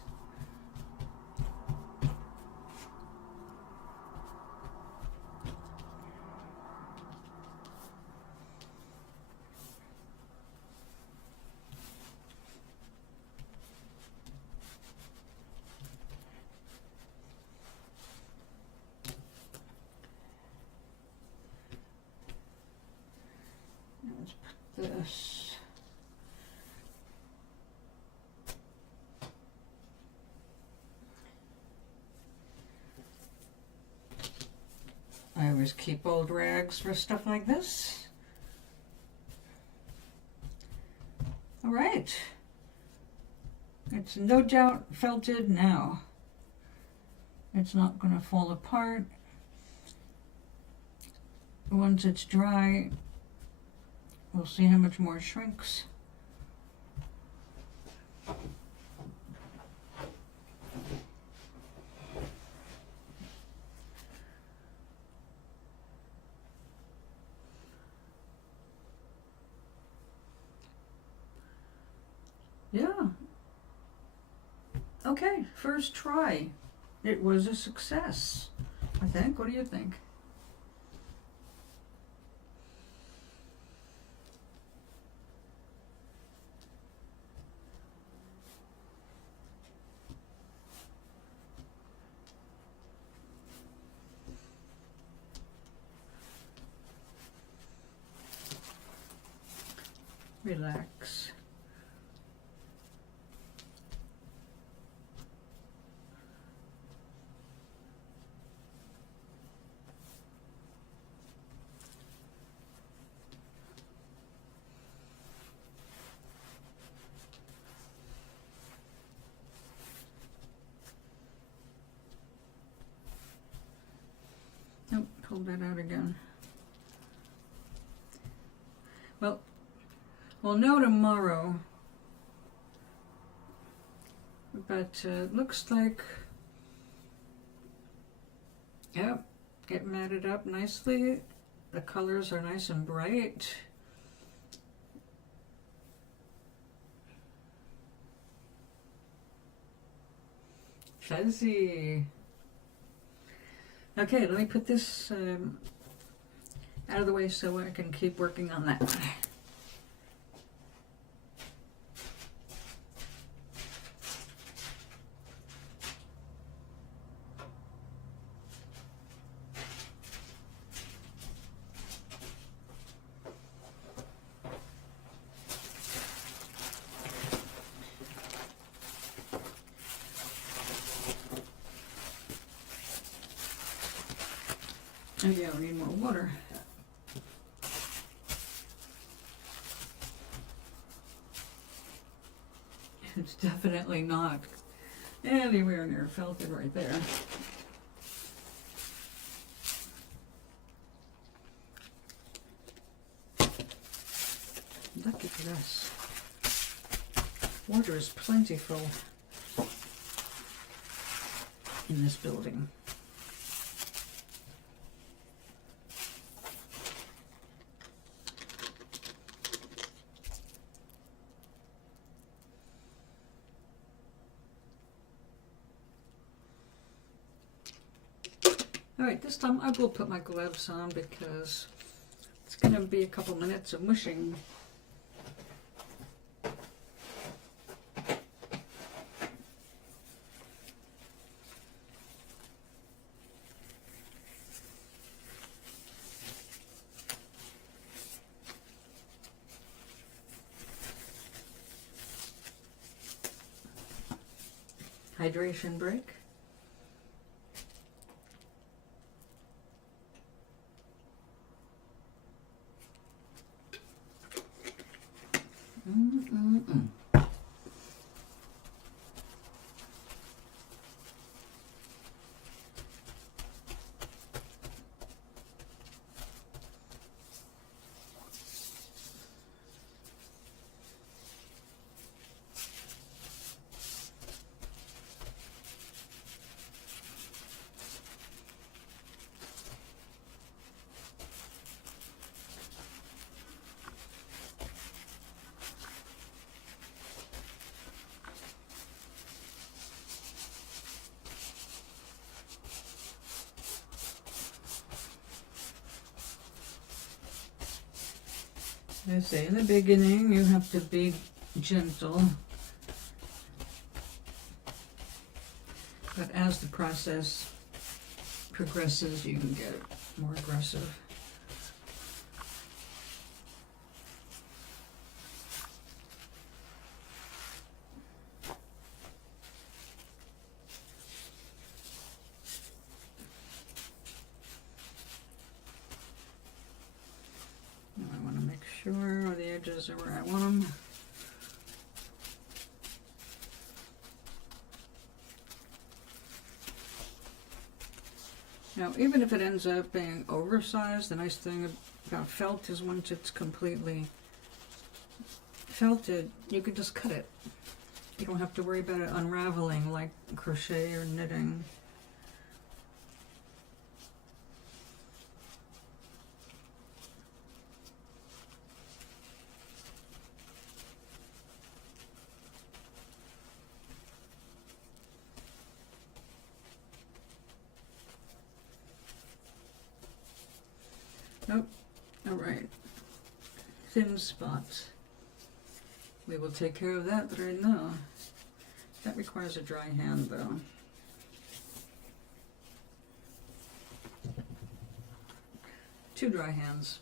Let's put this. I always keep old rags for stuff like this. All right. It's no doubt felted now. It's not going to fall apart. Once it's dry, we'll see how much more it shrinks. Yeah. Okay, first try. It was a success, I think. What do you think? Relax. Nope, pull that out again. Well, we'll know tomorrow. But looks like, yep, it matted up nicely. The colors are nice and bright. Fuzzy. Okay, let me put this out of the way so I can keep working on that one. Oh yeah, we need more water. It's definitely not anywhere near felted right there. Look at this. Water is plentiful in this building. Alright, this time I will put my gloves on because it's going to be a couple minutes of mushing. Hydration break. I say in the beginning you have to be gentle, but as the process progresses you can get more aggressive. Sure, the edges are where I want them. Now, even if it ends up being oversized, the nice thing about felt is once it's completely felted, you can just cut it. You don't have to worry about it unraveling like crochet or knitting. Nope. Alright. Thin spots. We will take care of that right now. That requires a dry hand though. Two dry hands.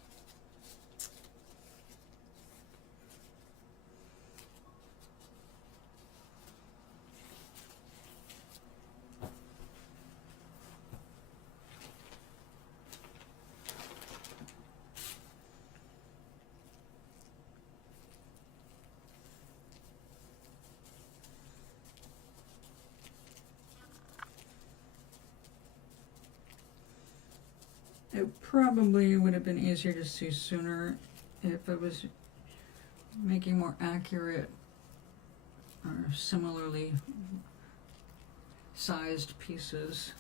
It probably would have been easier to see sooner if it was making more accurate or similarly sized pieces.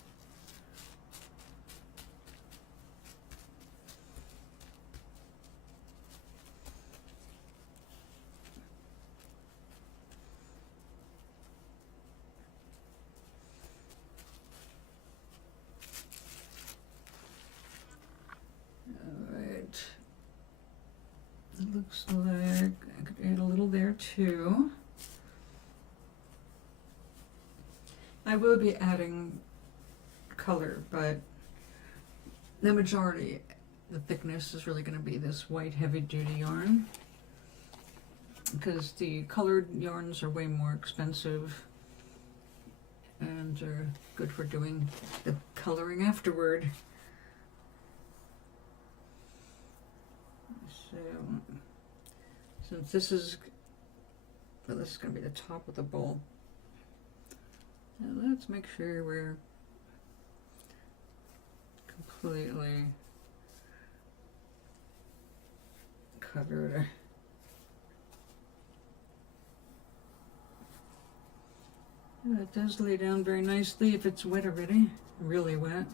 It looks like I could add a little there too. I will be adding color, but the majority, the thickness is really going to be this white heavy duty yarn, because the colored yarns are way more expensive and are good for doing the coloring afterward. So, since this is going to be the top of the bowl, now let's make sure we're completely covered. And it does lay down very nicely if it's wet already, really wet.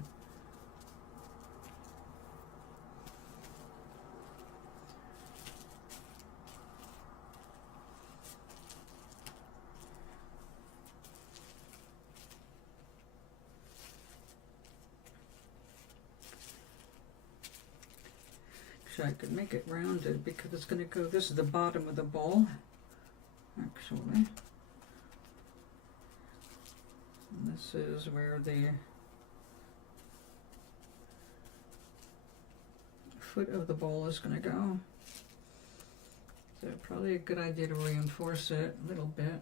I could make it rounded because it's going to go, this is the bottom of the bowl, actually. And this is where the foot of the bowl is going to go. So probably a good idea to reinforce it a little bit.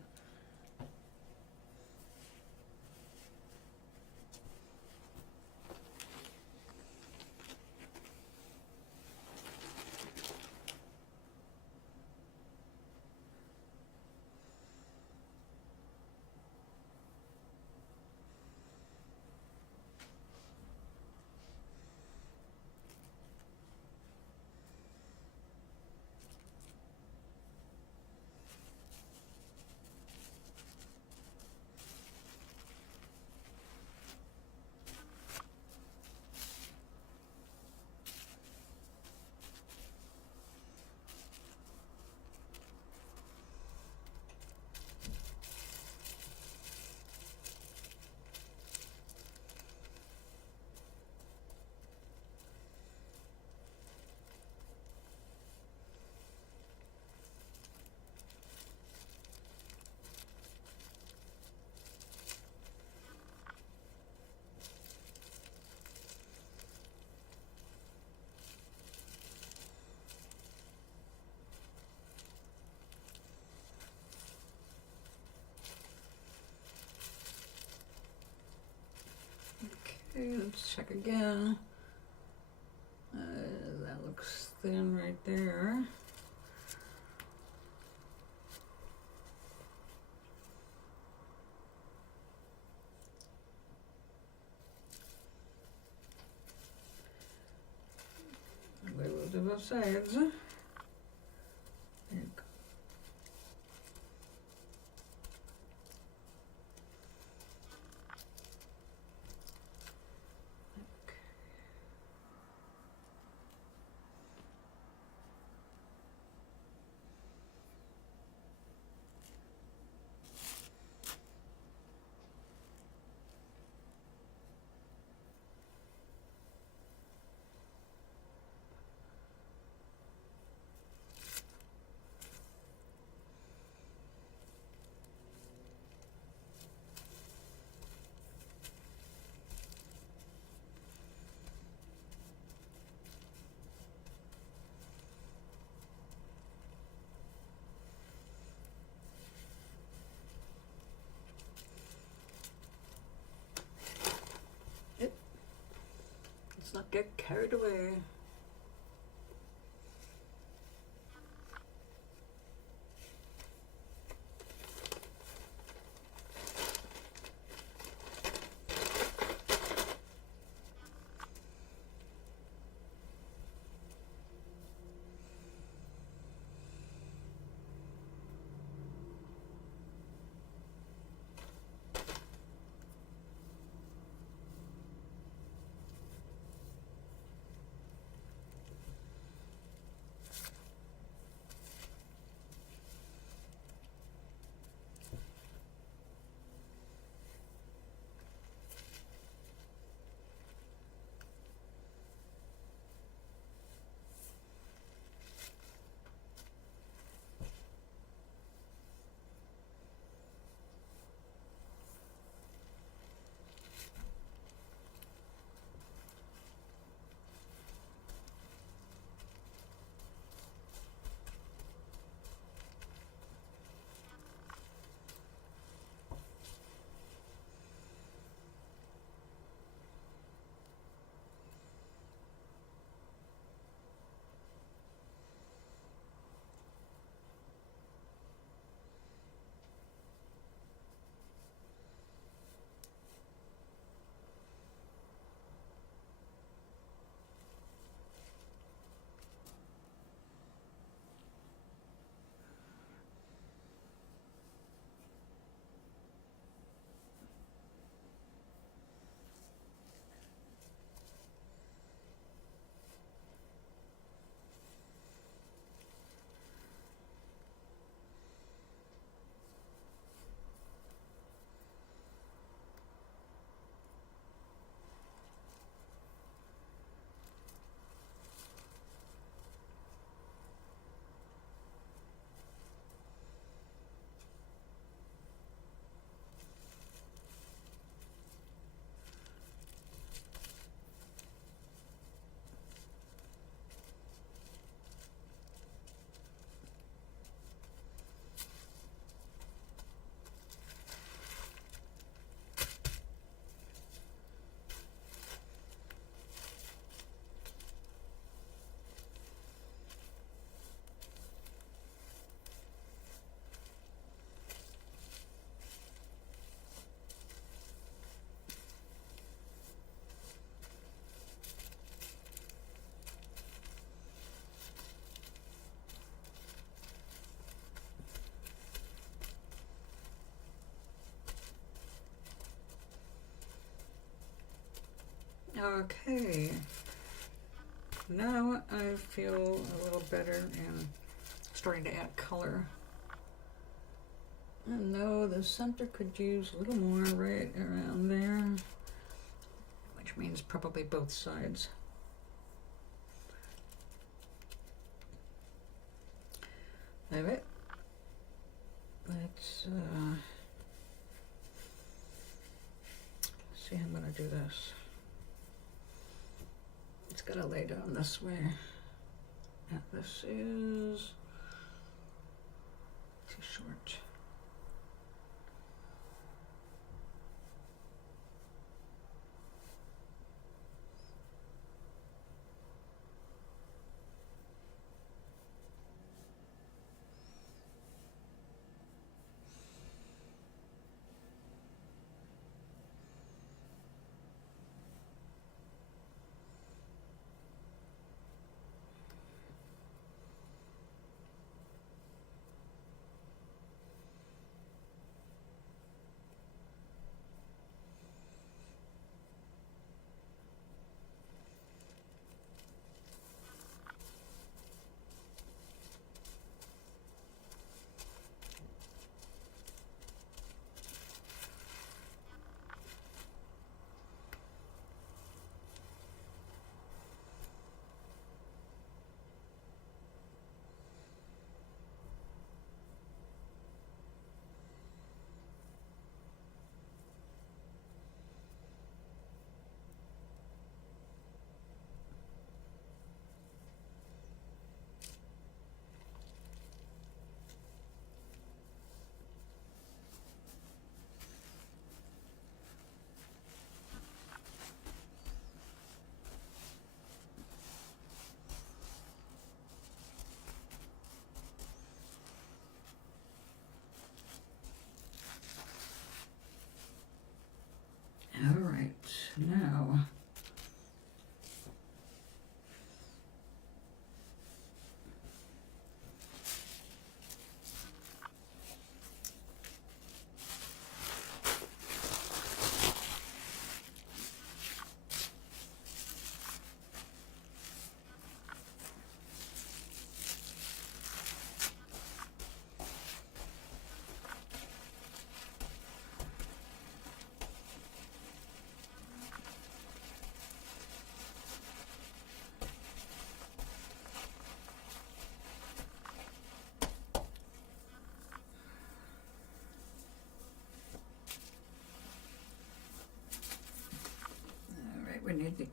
Okay, let's check again. That looks thin right there. We will do both sides. There you go. get carried away. Okay, now I feel a little better and starting to add color. And though the center could use a little more right around there, which means probably both sides. All right, let's see how I'm gonna do this. It's gotta lay down this way. Yeah, this is too short.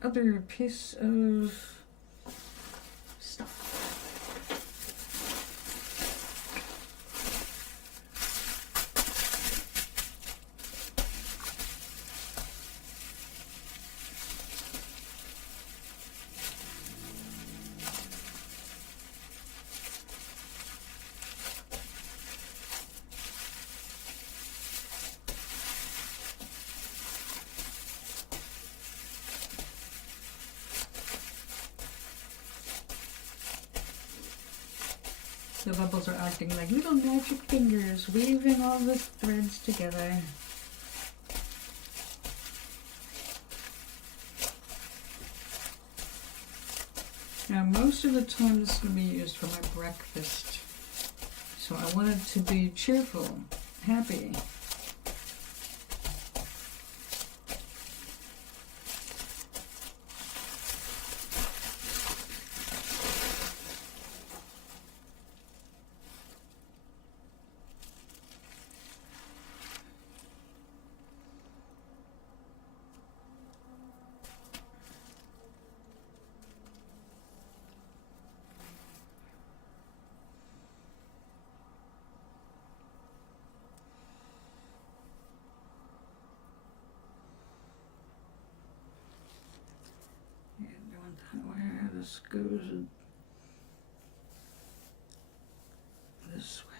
other piece of stuff. The bubbles are acting like little magic fingers, weaving all the threads together. Now, most of the time this is going to be used for my breakfast. So I want it to be cheerful, happy. Where this goes this way.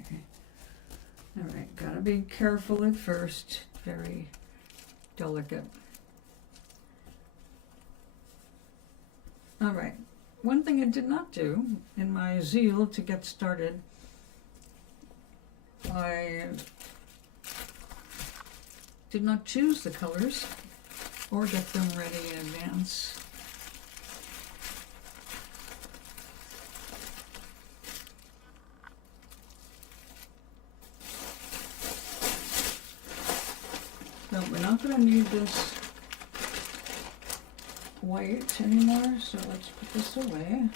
Okay. All right, gotta be careful at first. Very delicate. All right. One thing I did not do in my zeal to get started, I did not choose the colors or get them ready in advance. So we're not going to need this white anymore, so let's put this away.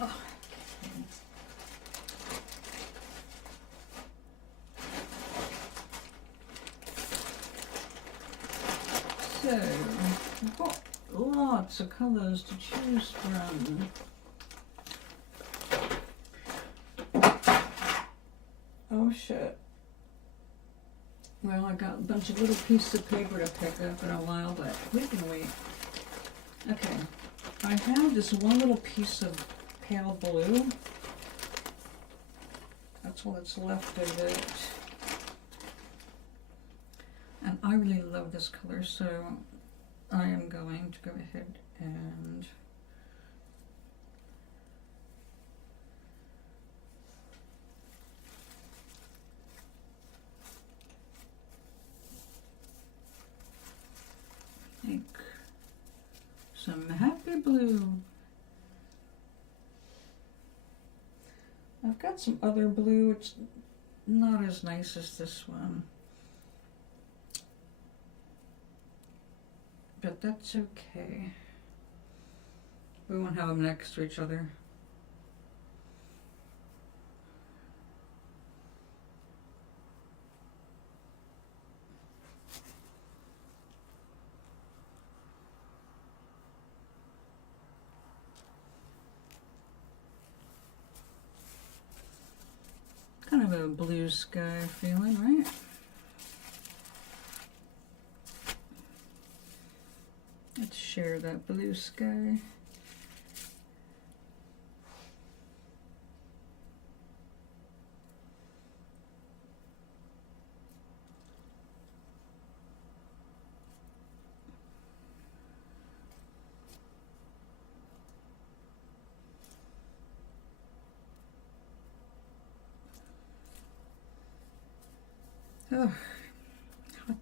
Oh. So, I've got lots of colors to choose from. Oh shit. Well, I got a bunch of little pieces of paper to pick up in a while, but we can wait. Okay, I have this one little piece of pale blue. That's all that's left of it. And I really love this color, so I am going to go ahead and make some happy blue. I've got some other blue. It's not as nice as this one, but that's okay. We won't have them next to each other. Kind of a blue sky feeling, right? Let's share that blue sky. Oh, hot.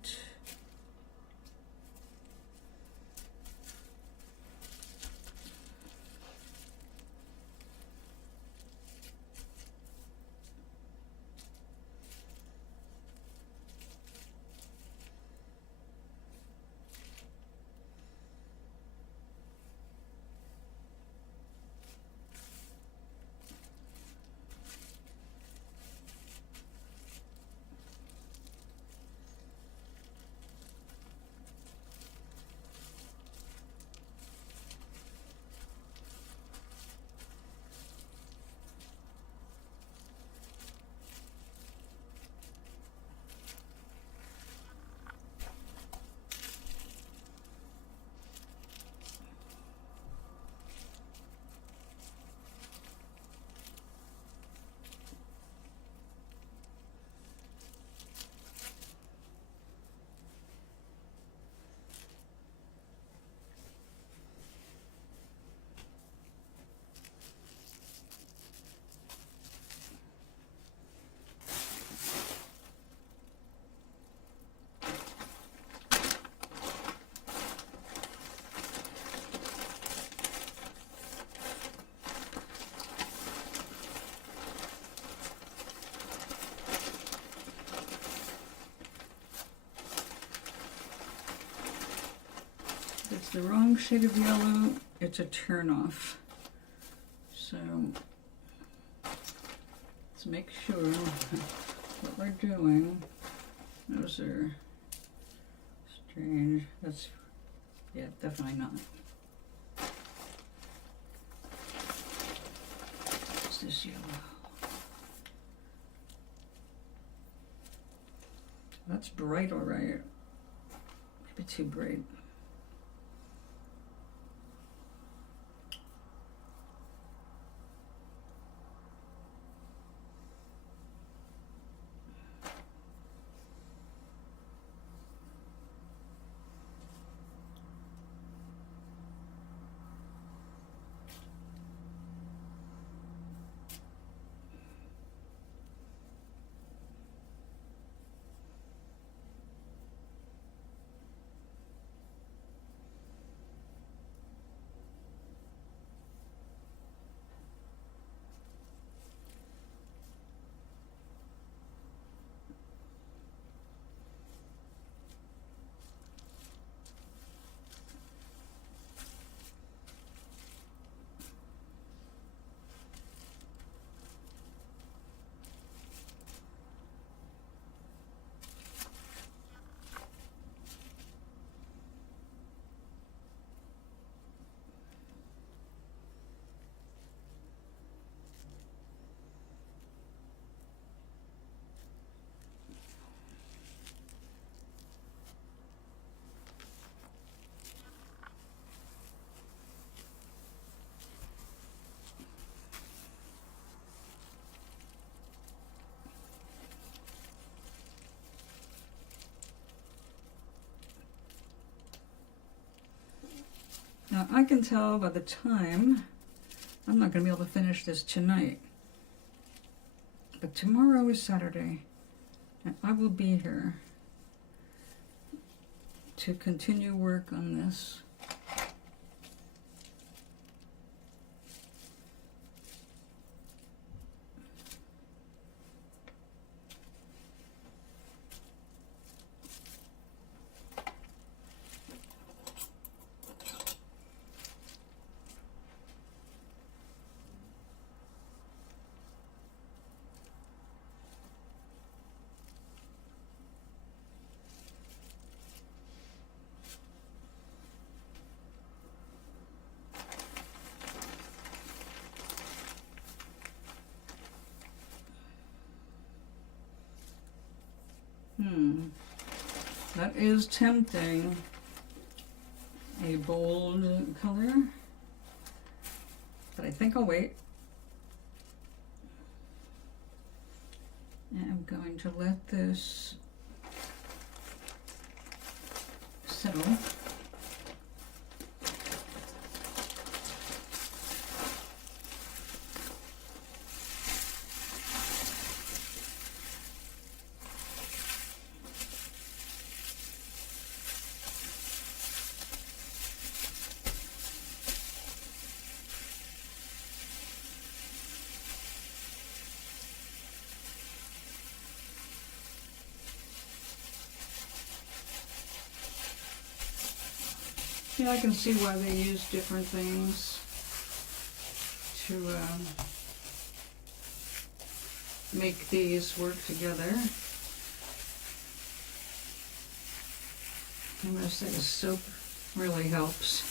it's the wrong shade of yellow, it's a turn-off. So let's make sure what we're doing. Those are strange. That's, yeah, definitely not. What's this yellow? That's bright, all right. Maybe too bright. Now I can tell by the time, I'm not going to be able to finish this tonight, but tomorrow is Saturday, and I will be here to continue work on this. That is tempting. A bold color, but I think I'll wait. And I'm going to let this settle. Yeah, I can see why they use different things to make these work together. I'm going to say the soap really helps.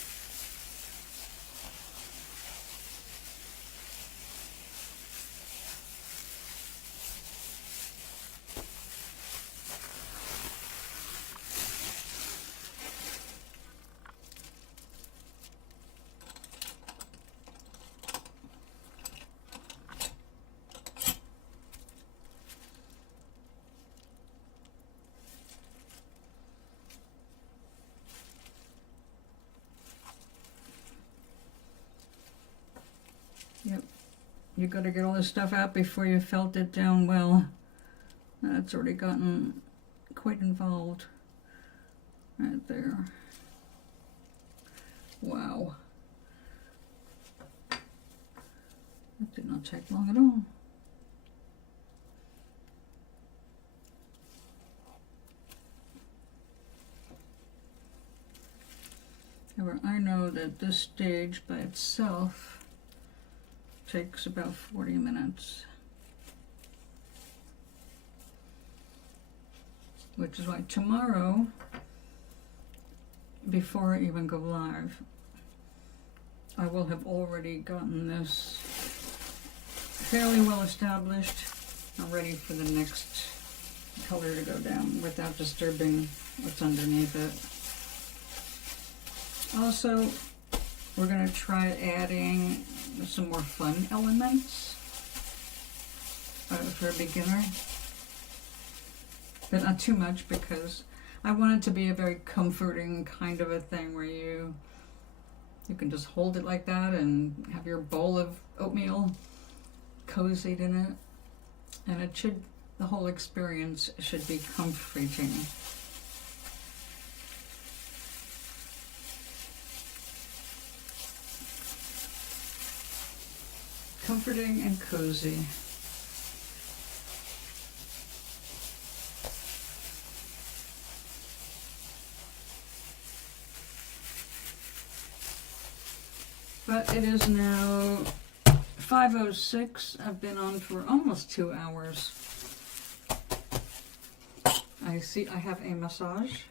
Yep, you got to get all this stuff out before you felt it down well. That's already gotten quite involved right there. Wow. That did not take long at all. know that this stage by itself takes about 40 minutes. Which is why tomorrow, before I even go live, I will have already gotten this fairly well established. I'm ready for the next color to go down without disturbing what's underneath it. Also, we're going to try adding some more fun elements for a beginner. But not too much, because I want it to be a very comforting kind of a thing where you can just hold it like that and have your bowl of oatmeal cozied in it. And the whole experience should be comforting. Comforting and cozy. But it is now 5:06. I've been on for almost 2 hours. I see I have a massage.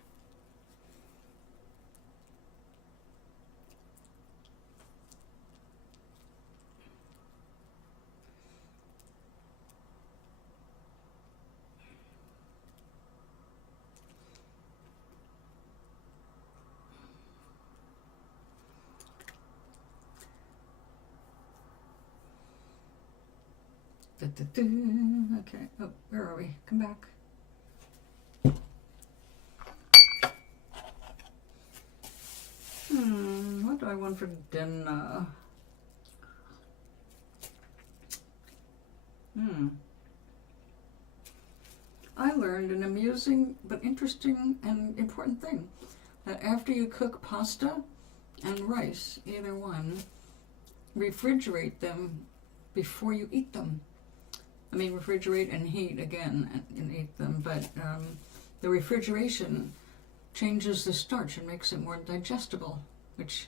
Okay, oh, where are we? Come back. What do I want for dinner? I learned an amusing but interesting and important thing, that after you cook pasta and rice, either one, refrigerate them before you eat them. I mean, refrigerate and heat again and eat them, but the refrigeration changes the starch and makes it more digestible, which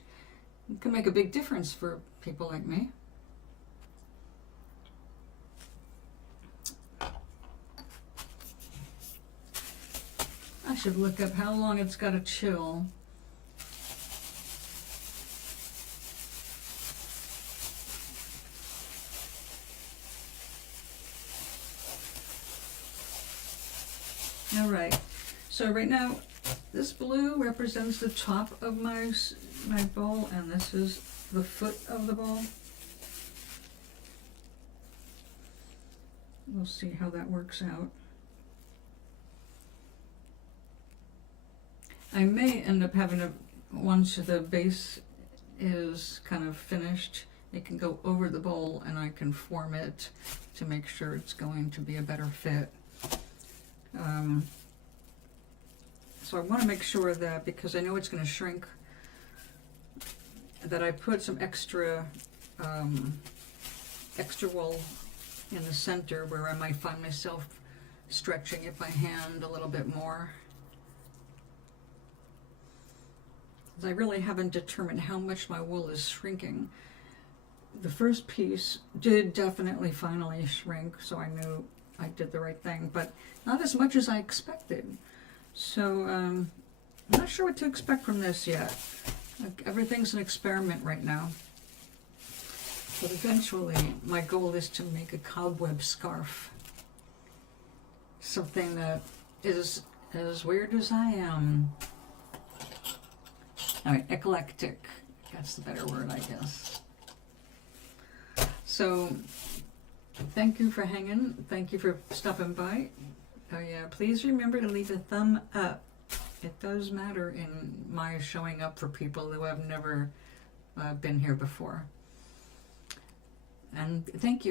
can make a big difference for people like me. I should look up how long it's got to chill. All right, so right now this blue represents the top of my bowl, and this is the foot of the bowl. We'll see how that works out. I may end up having once the base is kind of finished, it can go over the bowl and I can form it to make sure it's going to be a better fit. So I want to make sure that, because I know it's going to shrink, that I put some extra wool in the center where I might find myself stretching it by hand a little bit more. I really haven't determined how much my wool is shrinking. The first piece did definitely finally shrink, so I knew I did the right thing, but not as much as I expected. So I'm not sure what to expect from this yet. Everything's an experiment right now. But eventually my goal is to make a cobweb scarf. Something that is as weird as I am. All right, eclectic. That's the better word, I guess. So, thank you for hanging. Thank you for stopping by. Oh yeah, please remember to leave a thumb up. It does matter in my showing up for people who have never been here before. And thank you.